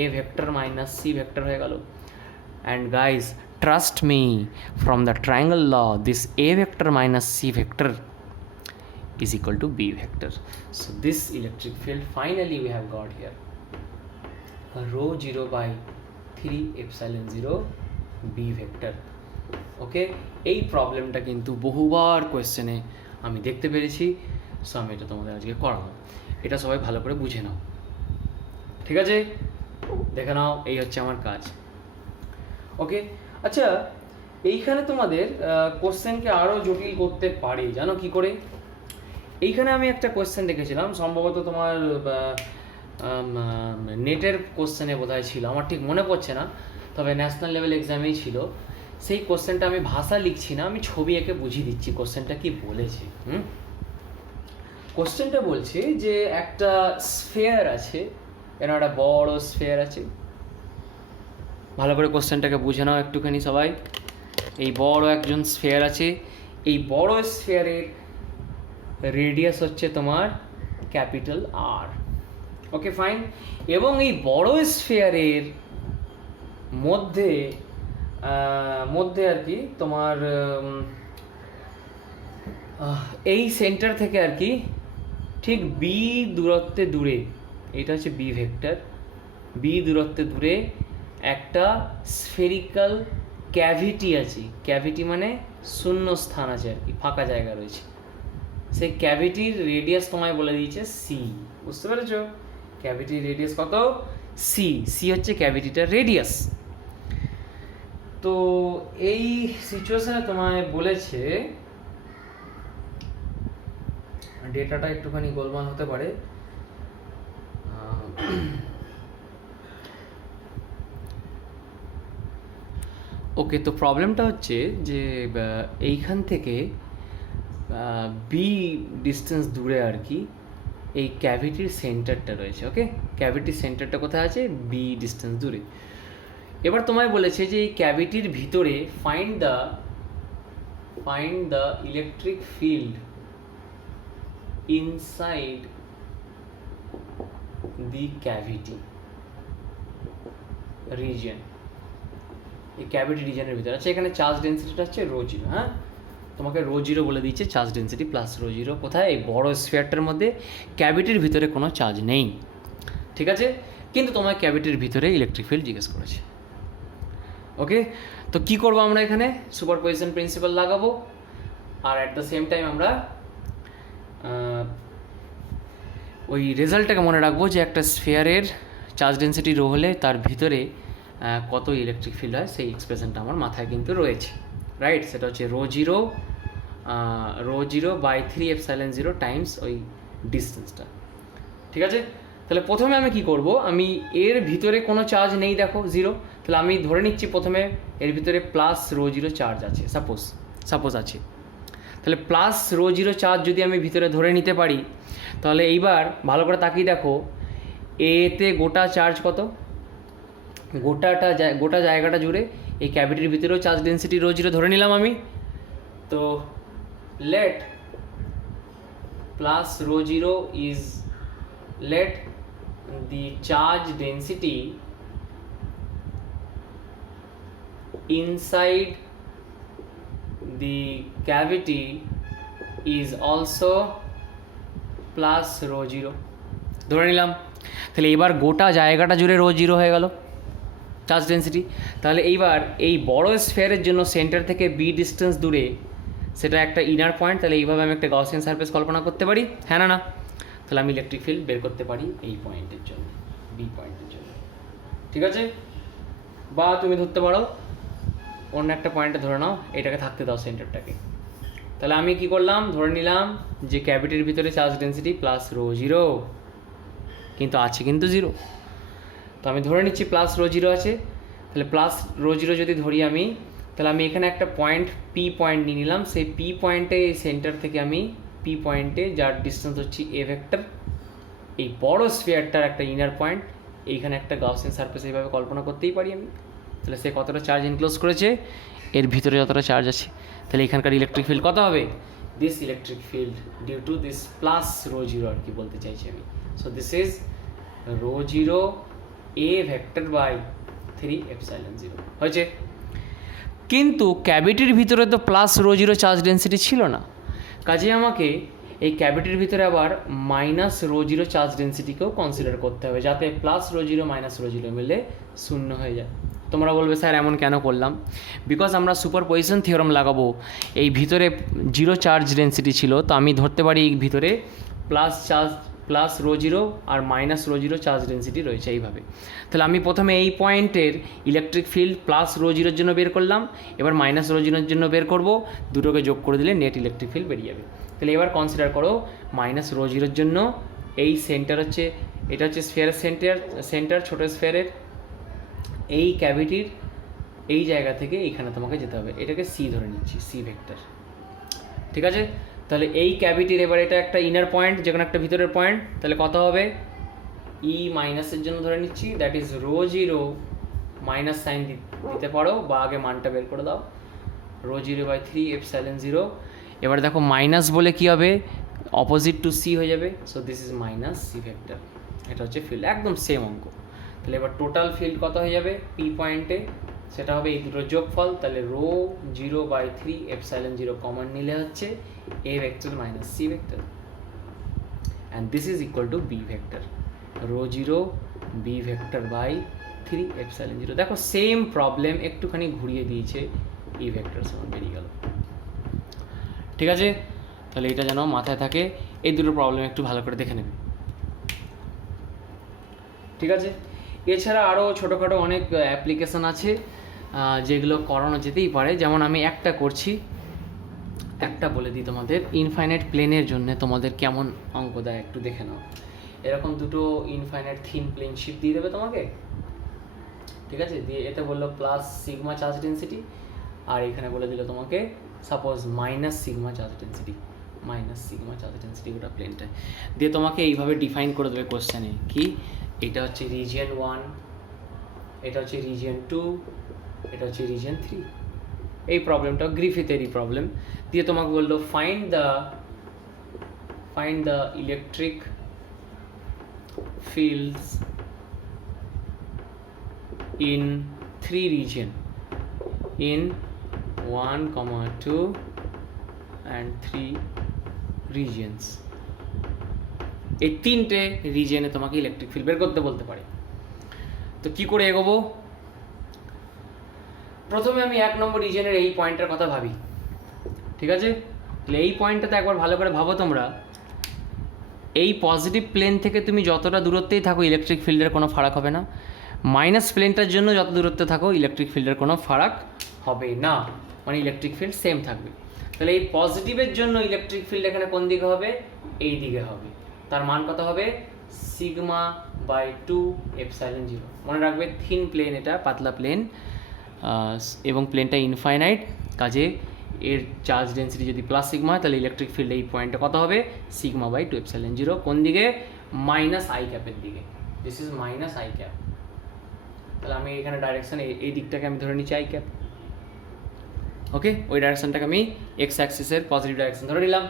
A vector minus C vector হয়ে গেল। And guys trust me, from the triangle law this a vector minus c vector is equal to b vector. So this electric field finally we have got here rho 0 by 3ε0 b vector. ওকে, এই প্রবলেমটা কিন্তু বহুবার কোয়েশ্চেনে আমি দেখতে পেরেছি, so আমি এটা তোমাদের আজকে করাবো, এটা সবাই ভালো করে বুঝে নাও, ঠিক আছে? দেখে নাও, এই হচ্ছে আমার কাজ। ওকে, আচ্ছা এইখানে তোমাদের কোশ্চেনকে আরও জটিল করতে পারে, জানো কি করে? এইখানে আমি একটা কোশ্চেন দেখেছিলাম, সম্ভবত তোমার নেটের কোশ্চেনে বোধহয় ছিল, আমার ঠিক মনে পড়ছে না, তবে ন্যাশনাল লেভেল এক্সামেই ছিল। সেই কোশ্চেনটা আমি ভাষা লিখছি না, আমি ছবি এঁকে বুঝিয়ে দিচ্ছি কোশ্চেনটা কি বলেছে। কোশ্চেনটা বলছে যে একটা স্ফেয়ার আছে, এর একটা বড় স্ফেয়ার আছে, ভালো করে কোশ্চেনটাকে বুঝে নাও একটুখানি সবাই। এই বড় একজন স্ফেয়ার আছে, এই বড় স্ফেয়ারের রেডিয়াস হচ্ছে তোমার ক্যাপিটাল আর, ওকে ফাইন। এবং এই বড় স্ফেয়ারের মধ্যে আর কি তোমার এই সেন্টার থেকে আর কি ঠিক বি দূরত্বে দূরে, এটা হচ্ছে বি ভেক্টর, বি দূরত্বে দূরে একটা স্ফেরিক্যাল ক্যাভিটি আছে, ক্যাভিটি মানে শূন্য স্থান আছে আর কি, ফাঁকা জায়গা রয়েছে, সেই ক্যাভিটির রেডিয়াস তোমায় বলে দিয়েছে সি, বুঝতে পেরেছো? ক্যাভিটির রেডিয়াস কত? সি, সি হচ্ছে ক্যাভিটিটার রেডিয়াস। তো এই সিচুয়েশনে তোমায় বলেছে, ডেটাটা একটুখানি গোলমাল হতে পারে, ওকে। তো প্রবলেমটা হচ্ছে যে এইখান থেকে বি ডিস্টেন্স দূরে আর কি এই ক্যাভিটির সেন্টারটা রয়েছে, ওকে? ক্যাভিটির সেন্টারটা কোথায় আছে? বি ডিস্টেন্স দূরে। এবার তোমায় বলেছে যে এই ক্যাভিটির ভিতরে find the electric field inside the cavity region. এই ক্যাভিটি রিজনের ভিতরে আছে, এখানে চার্জ ডেন্সিটিটা হচ্ছে রো জিরো। হ্যাঁ, তোমাকে রো জিরো বলে দিচ্ছে, charge density plus rho zero. কোথায়? এই বড় স্ফিয়ারটার মধ্যে, ক্যাভিটির ভিতরে কোনো চার্জ নেই, ঠিক আছে? কিন্তু তোমার ক্যাভিটির ভিতরে ইলেকট্রিক ফিল্ড জিজ্ঞেস করেছে, ওকে? তো কী করবো আমরা এখানে? সুপারপজিশন প্রিন্সিপাল লাগাবো, আর অ্যাট দ্য সেম টাইম আমরা ওই রেজাল্টটাকে মনে রাখবো যে একটা স্ফিয়ারের চার্জ ডেন্সিটি রো হলে তার ভিতরে কত ইলেকট্রিক ফিল্ড হয়, সেই এক্সপ্রেশনটা আমার মাথায় কিন্তু রয়েছে, রাইট? সেটা হচ্ছে রো জিরো বাই 3ε0 টাইমস ওই ডিস্টেন্সটা, ঠিক আছে? তাহলে প্রথমে আমি কি করব, আমি এর ভিতরে কোনো চার্জ নেই, দেখো জিরো, তাহলে আমি ধরে নিচ্ছি প্রথমে এর ভিতরে প্লাস রো জিরো চার্জ আছে, সাপোজ আছে। তাহলে প্লাস রো জিরো চার্জ যদি আমি ভিতরে ধরে নিতে পারি, তাহলে এইবার ভালো করে তাকিয়ে দেখো, এতে গোটা চার্জ কত, গোটা জায়গাটা জুড়ে এই ক্যাভিটির ভিতরেও চার্জ ডেন্সিটি রো জিরো ধরে নিলাম আমি। তো let plus rho zero is let the charge density inside the cavity is also plus rho zero ধরে নিলাম। তাহলে এবার গোটা জায়গাটা জুড়ে রো জিরো হয়ে গেল চার্জ ডেন্সিটি। তাহলে এইবার এই বড় স্ফিয়ারের জন্য সেন্টার থেকে বি ডিস্টেন্স দূরে সেটা একটা ইনার পয়েন্ট, তাহলে এইভাবে আমি একটা গসিয়ান সারফেস কল্পনা করতে পারি, হ্যাঁ না? তাহলে আমি ইলেকট্রিক ফিল্ড বের করতে পারি এই পয়েন্টের জন্য, বি পয়েন্টের জন্য, ঠিক আছে? বা তুমি ধরতে পারো অন্য একটা পয়েন্টে ধরে নাও, এটাকে থাকতে দাও সেন্টারটাকে। তাহলে আমি কি করলাম, ধরে নিলাম যে ক্যাভিটির ভিতরে charge density plus rho zero, কিন্তু আছে কিন্তু জিরো। তো আমি ধরে নিচ্ছি প্লাস রো জিরো আছে, তাহলে প্লাস রো জিরো যদি ধরি আমি, তাহলে আমি এখানে একটা পয়েন্ট পি পয়েন্ট নিয়ে নিলাম। সেই পি পয়েন্টে এই সেন্টার থেকে আমি পি পয়েন্টে যার ডিস্টেন্স হচ্ছে এ ভেক্টর, এই বড় স্ফিয়ারটার একটা ইনার পয়েন্ট, এইখানে একটা গাউসিয়ান সারফেস এইভাবে কল্পনা করতেই পারি আমি। তাহলে সে কতটা চার্জ ইনক্লোজ করেছে, এর ভিতরে যতটা চার্জ আছে, তাহলে এখানকার ইলেকট্রিক ফিল্ড কত হবে, this electric field due to this plus rho zero আর কি বলতে চাইছি আমি। So this is rho zero a vector by 3 epsilon zero হয়েছে। কিন্তু ক্যাভিটির ভিতরে তো plus rho zero charge density ছিল না, কাজে আমাকে এই ক্যাভিটির ভিতরে আবার মাইনাস রো জিরো চার্জ ডেন্সিটিকেও কনসিডার করতে হবে, যাতে plus rho zero minus rho zero মিলে শূন্য হয়ে যায়। তোমরা বলবে স্যার এমন কেন করলাম, বিকজ আমরা সুপারপজিশন থিওরাম লাগাবো। এই ভিতরে জিরো চার্জ ডেন্সিটি ছিল, তো আমি ধরতে পারি এই ভিতরে প্লাস রো জিরো আর minus rho zero charge density রয়েছে এইভাবে। তাহলে আমি প্রথমে এই পয়েন্টের ইলেকট্রিক ফিল্ড প্লাস রো জিরোর জন্য বের করলাম, এবার মাইনাস রো জিরোর জন্য বের করব, দুটোকে যোগ করে দিলে নেট ইলেকট্রিক ফিল্ড বেরিয়ে যাবে। তাহলে এবার কনসিডার করো মাইনাস রো জিরোর জন্য এই সেন্টার হচ্ছে, এটা হচ্ছে স্ফিয়ারের সেন্টার ছোটো স্ফিয়ারের, এই ক্যাভিটির এই জায়গা থেকে এইখানে তোমাকে যেতে হবে, এটাকে সি ধরে নিচ্ছি, সি ভেক্টর, ঠিক আছে। তাহলে এই ক্যাভিটির এবার এটা একটা ইনার পয়েন্ট, যে কোনো একটা ভিতরের পয়েন্ট, তাহলে কত হবে, ই মাইনাসের জন্য ধরে নিচ্ছি, that is rho zero minus sign দিতে পারো বা আগে মানটা বের করে দাও, rho zero by 3 epsilon zero. এবার দেখো মাইনাস বলে কী হবে, অপোজিট টু সি হয়ে যাবে, so this is minus C vector, এটা হচ্ছে ফিল্ড, একদম সেম অঙ্ক। তাহলে এবার টোটাল ফিল্ড কত হয়ে যাবে পি পয়েন্টে, সেটা হবে এই দুটোর যোগফল, তাহলে rho zero by 3 epsilon zero common নিলে হচ্ছে A vector minus C vector, and this is equal to B vector, rho zero B vector by 3 epsilon zero. দেখো সেম প্রবলেম একটুখানি ঘুরিয়ে দিয়েছে, ই ভেক্টর সমান বেরিয়ে গেল, ঠিক আছে। তাহলে এটা যেন মাথায় থাকে, এই দুটো প্রবলেম একটু ভালো করে দেখে নেবে, ঠিক আছে। এছাড়া আরও ছোটোখাটো অনেক অ্যাপ্লিকেশান আছে যেগুলো করানো যেতেই পারে, যেমন আমি একটা করছি, একটা বলে দিই তোমাদের, ইনফাইনাইট প্লেনের জন্য তোমাদের কেমন অঙ্ক দেয় একটু দেখে নাও। এরকম দুটো ইনফাইনাইট থিন প্লেন শিট দিয়ে দেবে তোমাকে, ঠিক আছে, দিয়ে এতে বললো প্লাস সিগমা চার্জ ডেন্সিটি, আর এখানে বলে দিল তোমাকে suppose minus sigma charge density, গোটা প্লেনটায় দিয়ে তোমাকে এইভাবে ডিফাইন করে দেবে কোশ্চেনে, কি এটা হচ্ছে রিজিয়ন 1, এটা হচ্ছে রিজিয়ন 2, এটা হচ্ছে রিজিয়ন 3। এই প্রবলেমটা গ্রিফিথেরই প্রবলেম, দিয়ে তোমাকে বললো find the electric fields in 3 region, in 1, 2 and 3 regions। এই তিনটে রিজিয়নে তোমাকে ইলেকট্রিক ফিল্ড বের করতে বলতে পারে। তো কি করে এগোবো, প্রথমে আমি 1 নম্বর রিজিয়নের এই পয়েন্টের কথা ভাবি, ঠিক আছে। তাহলে এই পয়েন্টটাতে একবার ভালো করে ভাবো তোমরা, এই পজিটিভ প্লেন থেকে তুমি যতটা দূরত্বেই থাকো ইলেকট্রিক ফিল্ডের কোনো ফারাক হবে না, মাইনাস প্লেনটার জন্য যত দূরত্বে থাকো ইলেকট্রিক ফিল্ডের কোনো ফারাক হবে না, মানে ইলেকট্রিক ফিল্ড সেম থাকবে। তাহলে এই পজিটিভের জন্য ইলেকট্রিক ফিল্ড এখানে কোন দিকে হবে, এই দিকে হবে, তার মান কত হবে সিগমা বাই 2 এপসাইলন জিরো। মনে রাখবে থিন প্লেন, এটা পাতলা প্লেন এবং প্লেনটা ইনফাইনাইট, কাজে এর চার্জ ডেন্সিটি যদি প্লাস সিগমা হয় তাহলে ইলেকট্রিক ফিল্ড এই পয়েন্টে কত হবে সিগমা বাই 2 এপসাইলন জিরো, কোন দিকে মাইনাস আই ক্যাপের দিকে, this is minus I cap. তাহলে আমি এখানে ডাইরেকশন এই দিকটাকে আমি ধরে নিচ্ছি আই ক্যাপ, ওকে, ওই ডাইরেকশনটাকে আমি এক্স অ্যাক্সিসের পজিটিভ ডাইরেকশন ধরে নিলাম,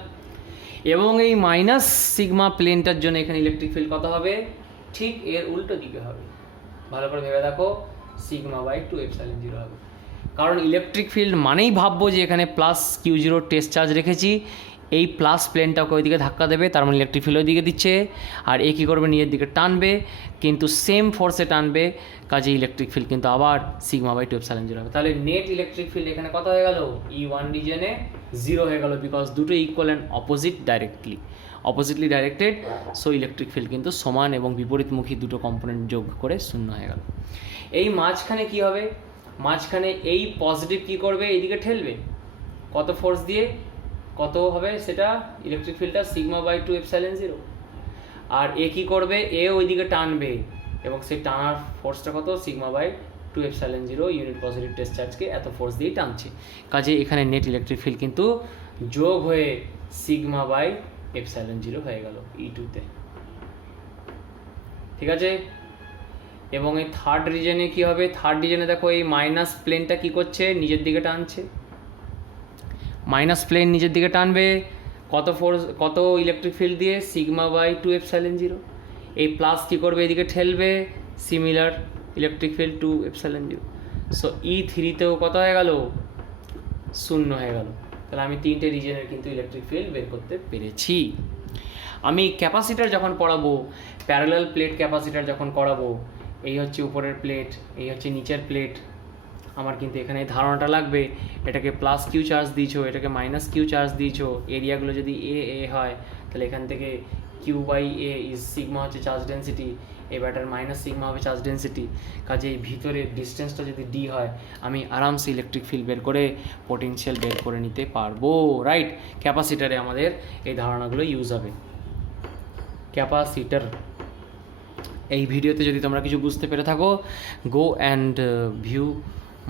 এবং এই মাইনাস সিগমা প্লেনটার জন্য এখানে ইলেকট্রিক ফিল্ড কত হবে, ঠিক এর উল্টো দিকে হবে, ভালো করে ভেবে দেখো সিগমা বাই 2 এপসাইলন জিরো হবে। কারণ ইলেকট্রিক ফিল্ড মানেই ভাববো যে এখানে প্লাস Q0 টেস্ট চার্জ রেখেছি, এই প্লাস প্লেনটাকে ওইদিকে ধাক্কা দেবে, তার মানে ইলেকট্রিক ফিল্ড ওইদিকে দিচ্ছে, আর এ কী করবে নিজের দিকে টানবে, কিন্তু সেম ফোর্সে টানবে, কাজে ইলেকট্রিক ফিল্ড কিন্তু আবার সিগমা বাই 2 এপসাইলন জিরো হবে। তাহলে নেট ইলেকট্রিক ফিল্ড এখানে কত হয়ে গেল, E1 রিজনে 0 হয়ে গেল, বিকজ দুটো equal and oppositely directed, so electric field কিন্তু সমান এবং বিপরীতমুখী দুটো কম্পোনেন্ট যোগ করে 0 হয়ে গেল। এই মাঝখানে কি হবে, মাঝখানে এই পজিটিভ কি করবে, এইদিকে ঠেলবে, কত ফোর্স দিয়ে, কত হবে সেটা ইলেকট্রিক ফিল্ডটা সিগমা বাই 2 এপসাইলন জিরো, আর এ কি করবে, এ ওইদিকে টানবে, এবং সেই টানার ফোর্সটা কত, sigma by 2 epsilon 0 unit positive test চার্জকে এত ফোর্স দিয়ে টানছে। কাজে এখানে নেট ইলেকট্রিক ফিল্ড কিন্তু যোগ হয়ে সিগমা বাই এপসাইলন 0 হয়ে গেল E2-তে। ঠিক আছে, এবং এই থার্ড রিজনে কি হবে, থার্ড রিজনে দেখো এই মাইনাস প্লেনটা কি করছে, নিজের দিকে টানছে, মাইনাস প্লেন নিজের দিকে টানবে কত ফোর্স, কত ইলেকট্রিক ফিল্ড দিয়ে, সিগমা বাই 2 এপসাইলন 0। এই প্লাস কী করবে, এদিকে ঠেলবে, similar electric field 2 epsilon 0। So E3-তেও কত হয়ে গেল, 0 হয়ে গেল। তাহলে আমি 3টে রিজনের কিন্তু ইলেকট্রিক ফিল্ড বের করতে পেরেছি। আমি ক্যাপাসিটার যখন পড়াবো, প্যারালাল প্লেট ক্যাপাসিটার যখন করাবো, এই হচ্ছে উপরের প্লেট, এই হচ্ছে নিচের প্লেট, আমার কিন্তু এখানে ধারণাটা লাগবে, এটাকে প্লাস কিউ চার্জ দিয়েছো, এটাকে মাইনাস কিউ চার্জ দিয়েছো, এরিয়াগুলো যদি এ এ হয় তাহলে এখান থেকে Q by A is sigma হচ্ছে চার্জ ডেন্সিটি, এবারটার মাইনাস সিগমা হবে চার্জ ডেন্সিটি। কাজে এই ভিতরের ডিস্টেন্সটা যদি ডি হয়, আমি আরামসে ইলেকট্রিক ফিল্ড বের করে পোটেনশিয়াল বের করে নিতে পারবো, রাইট। ক্যাপাসিটারে আমাদের এই ধারণাগুলো ইউজ হবে। ক্যাপাসিটার, এই ভিডিওতে যদি তোমরা কিছু বুঝতে পেরে থাকো, go and view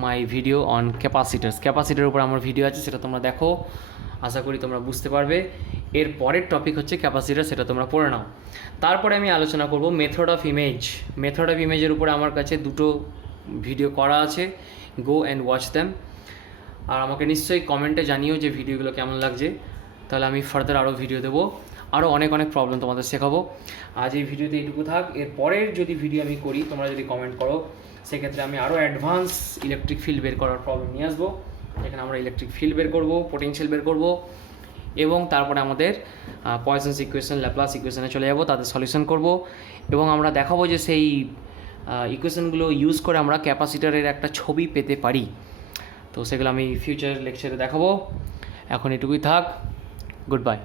my video on capacitors. ক্যাপাসিটারের উপর আমার ভিডিও আছে, সেটা তোমরা দেখো, আশা করি তোমরা বুঝতে পারবে। এর পরের টপিক হচ্ছে ক্যাপাসিটার, সেটা তোমরা পড়ে নাও। তারপরে আমি আলোচনা করব method of image. Method of ইমেজের উপরে আমার কাছে 2টো ভিডিও করা আছে, গো অ্যান্ড ওয়াচ দ্যাম। আর আমাকে নিশ্চয়ই কমেন্টে জানিও যে ভিডিওগুলো কেমন লাগছে, তাহলে আমি ফার্দার আরও ভিডিও দেবো, আরও অনেক অনেক প্রবলেম তোমাদের শেখাবো। আজ এই ভিডিওতে এইটুকু থাক। এর পরের যদি ভিডিও আমি করি, তোমরা যদি কমেন্ট করো, সেক্ষেত্রে আমি আরও অ্যাডভান্স ইলেকট্রিক ফিল্ড বের করার প্রবলেম নিয়ে আসবো, যেখানে আমরা ইলেকট্রিক ফিল্ড বের করব, পোটেনশিয়াল বের করব, এবং তারপরে আমাদের পয়সনস ইকুয়েশন, ল্যাপ্লাস ইকুয়েশনে চলে যাব, তাদের সলিউশন করব, এবং আমরা দেখাবো যে সেই ইকুয়েশনগুলো ইউজ করে আমরা ক্যাপাসিটারের একটা ছবি পেতে পারি। তো সেগুলো আমি ফিউচার লেকচারে দেখাবো। এখন এটুকুই থাক, গুড বাই।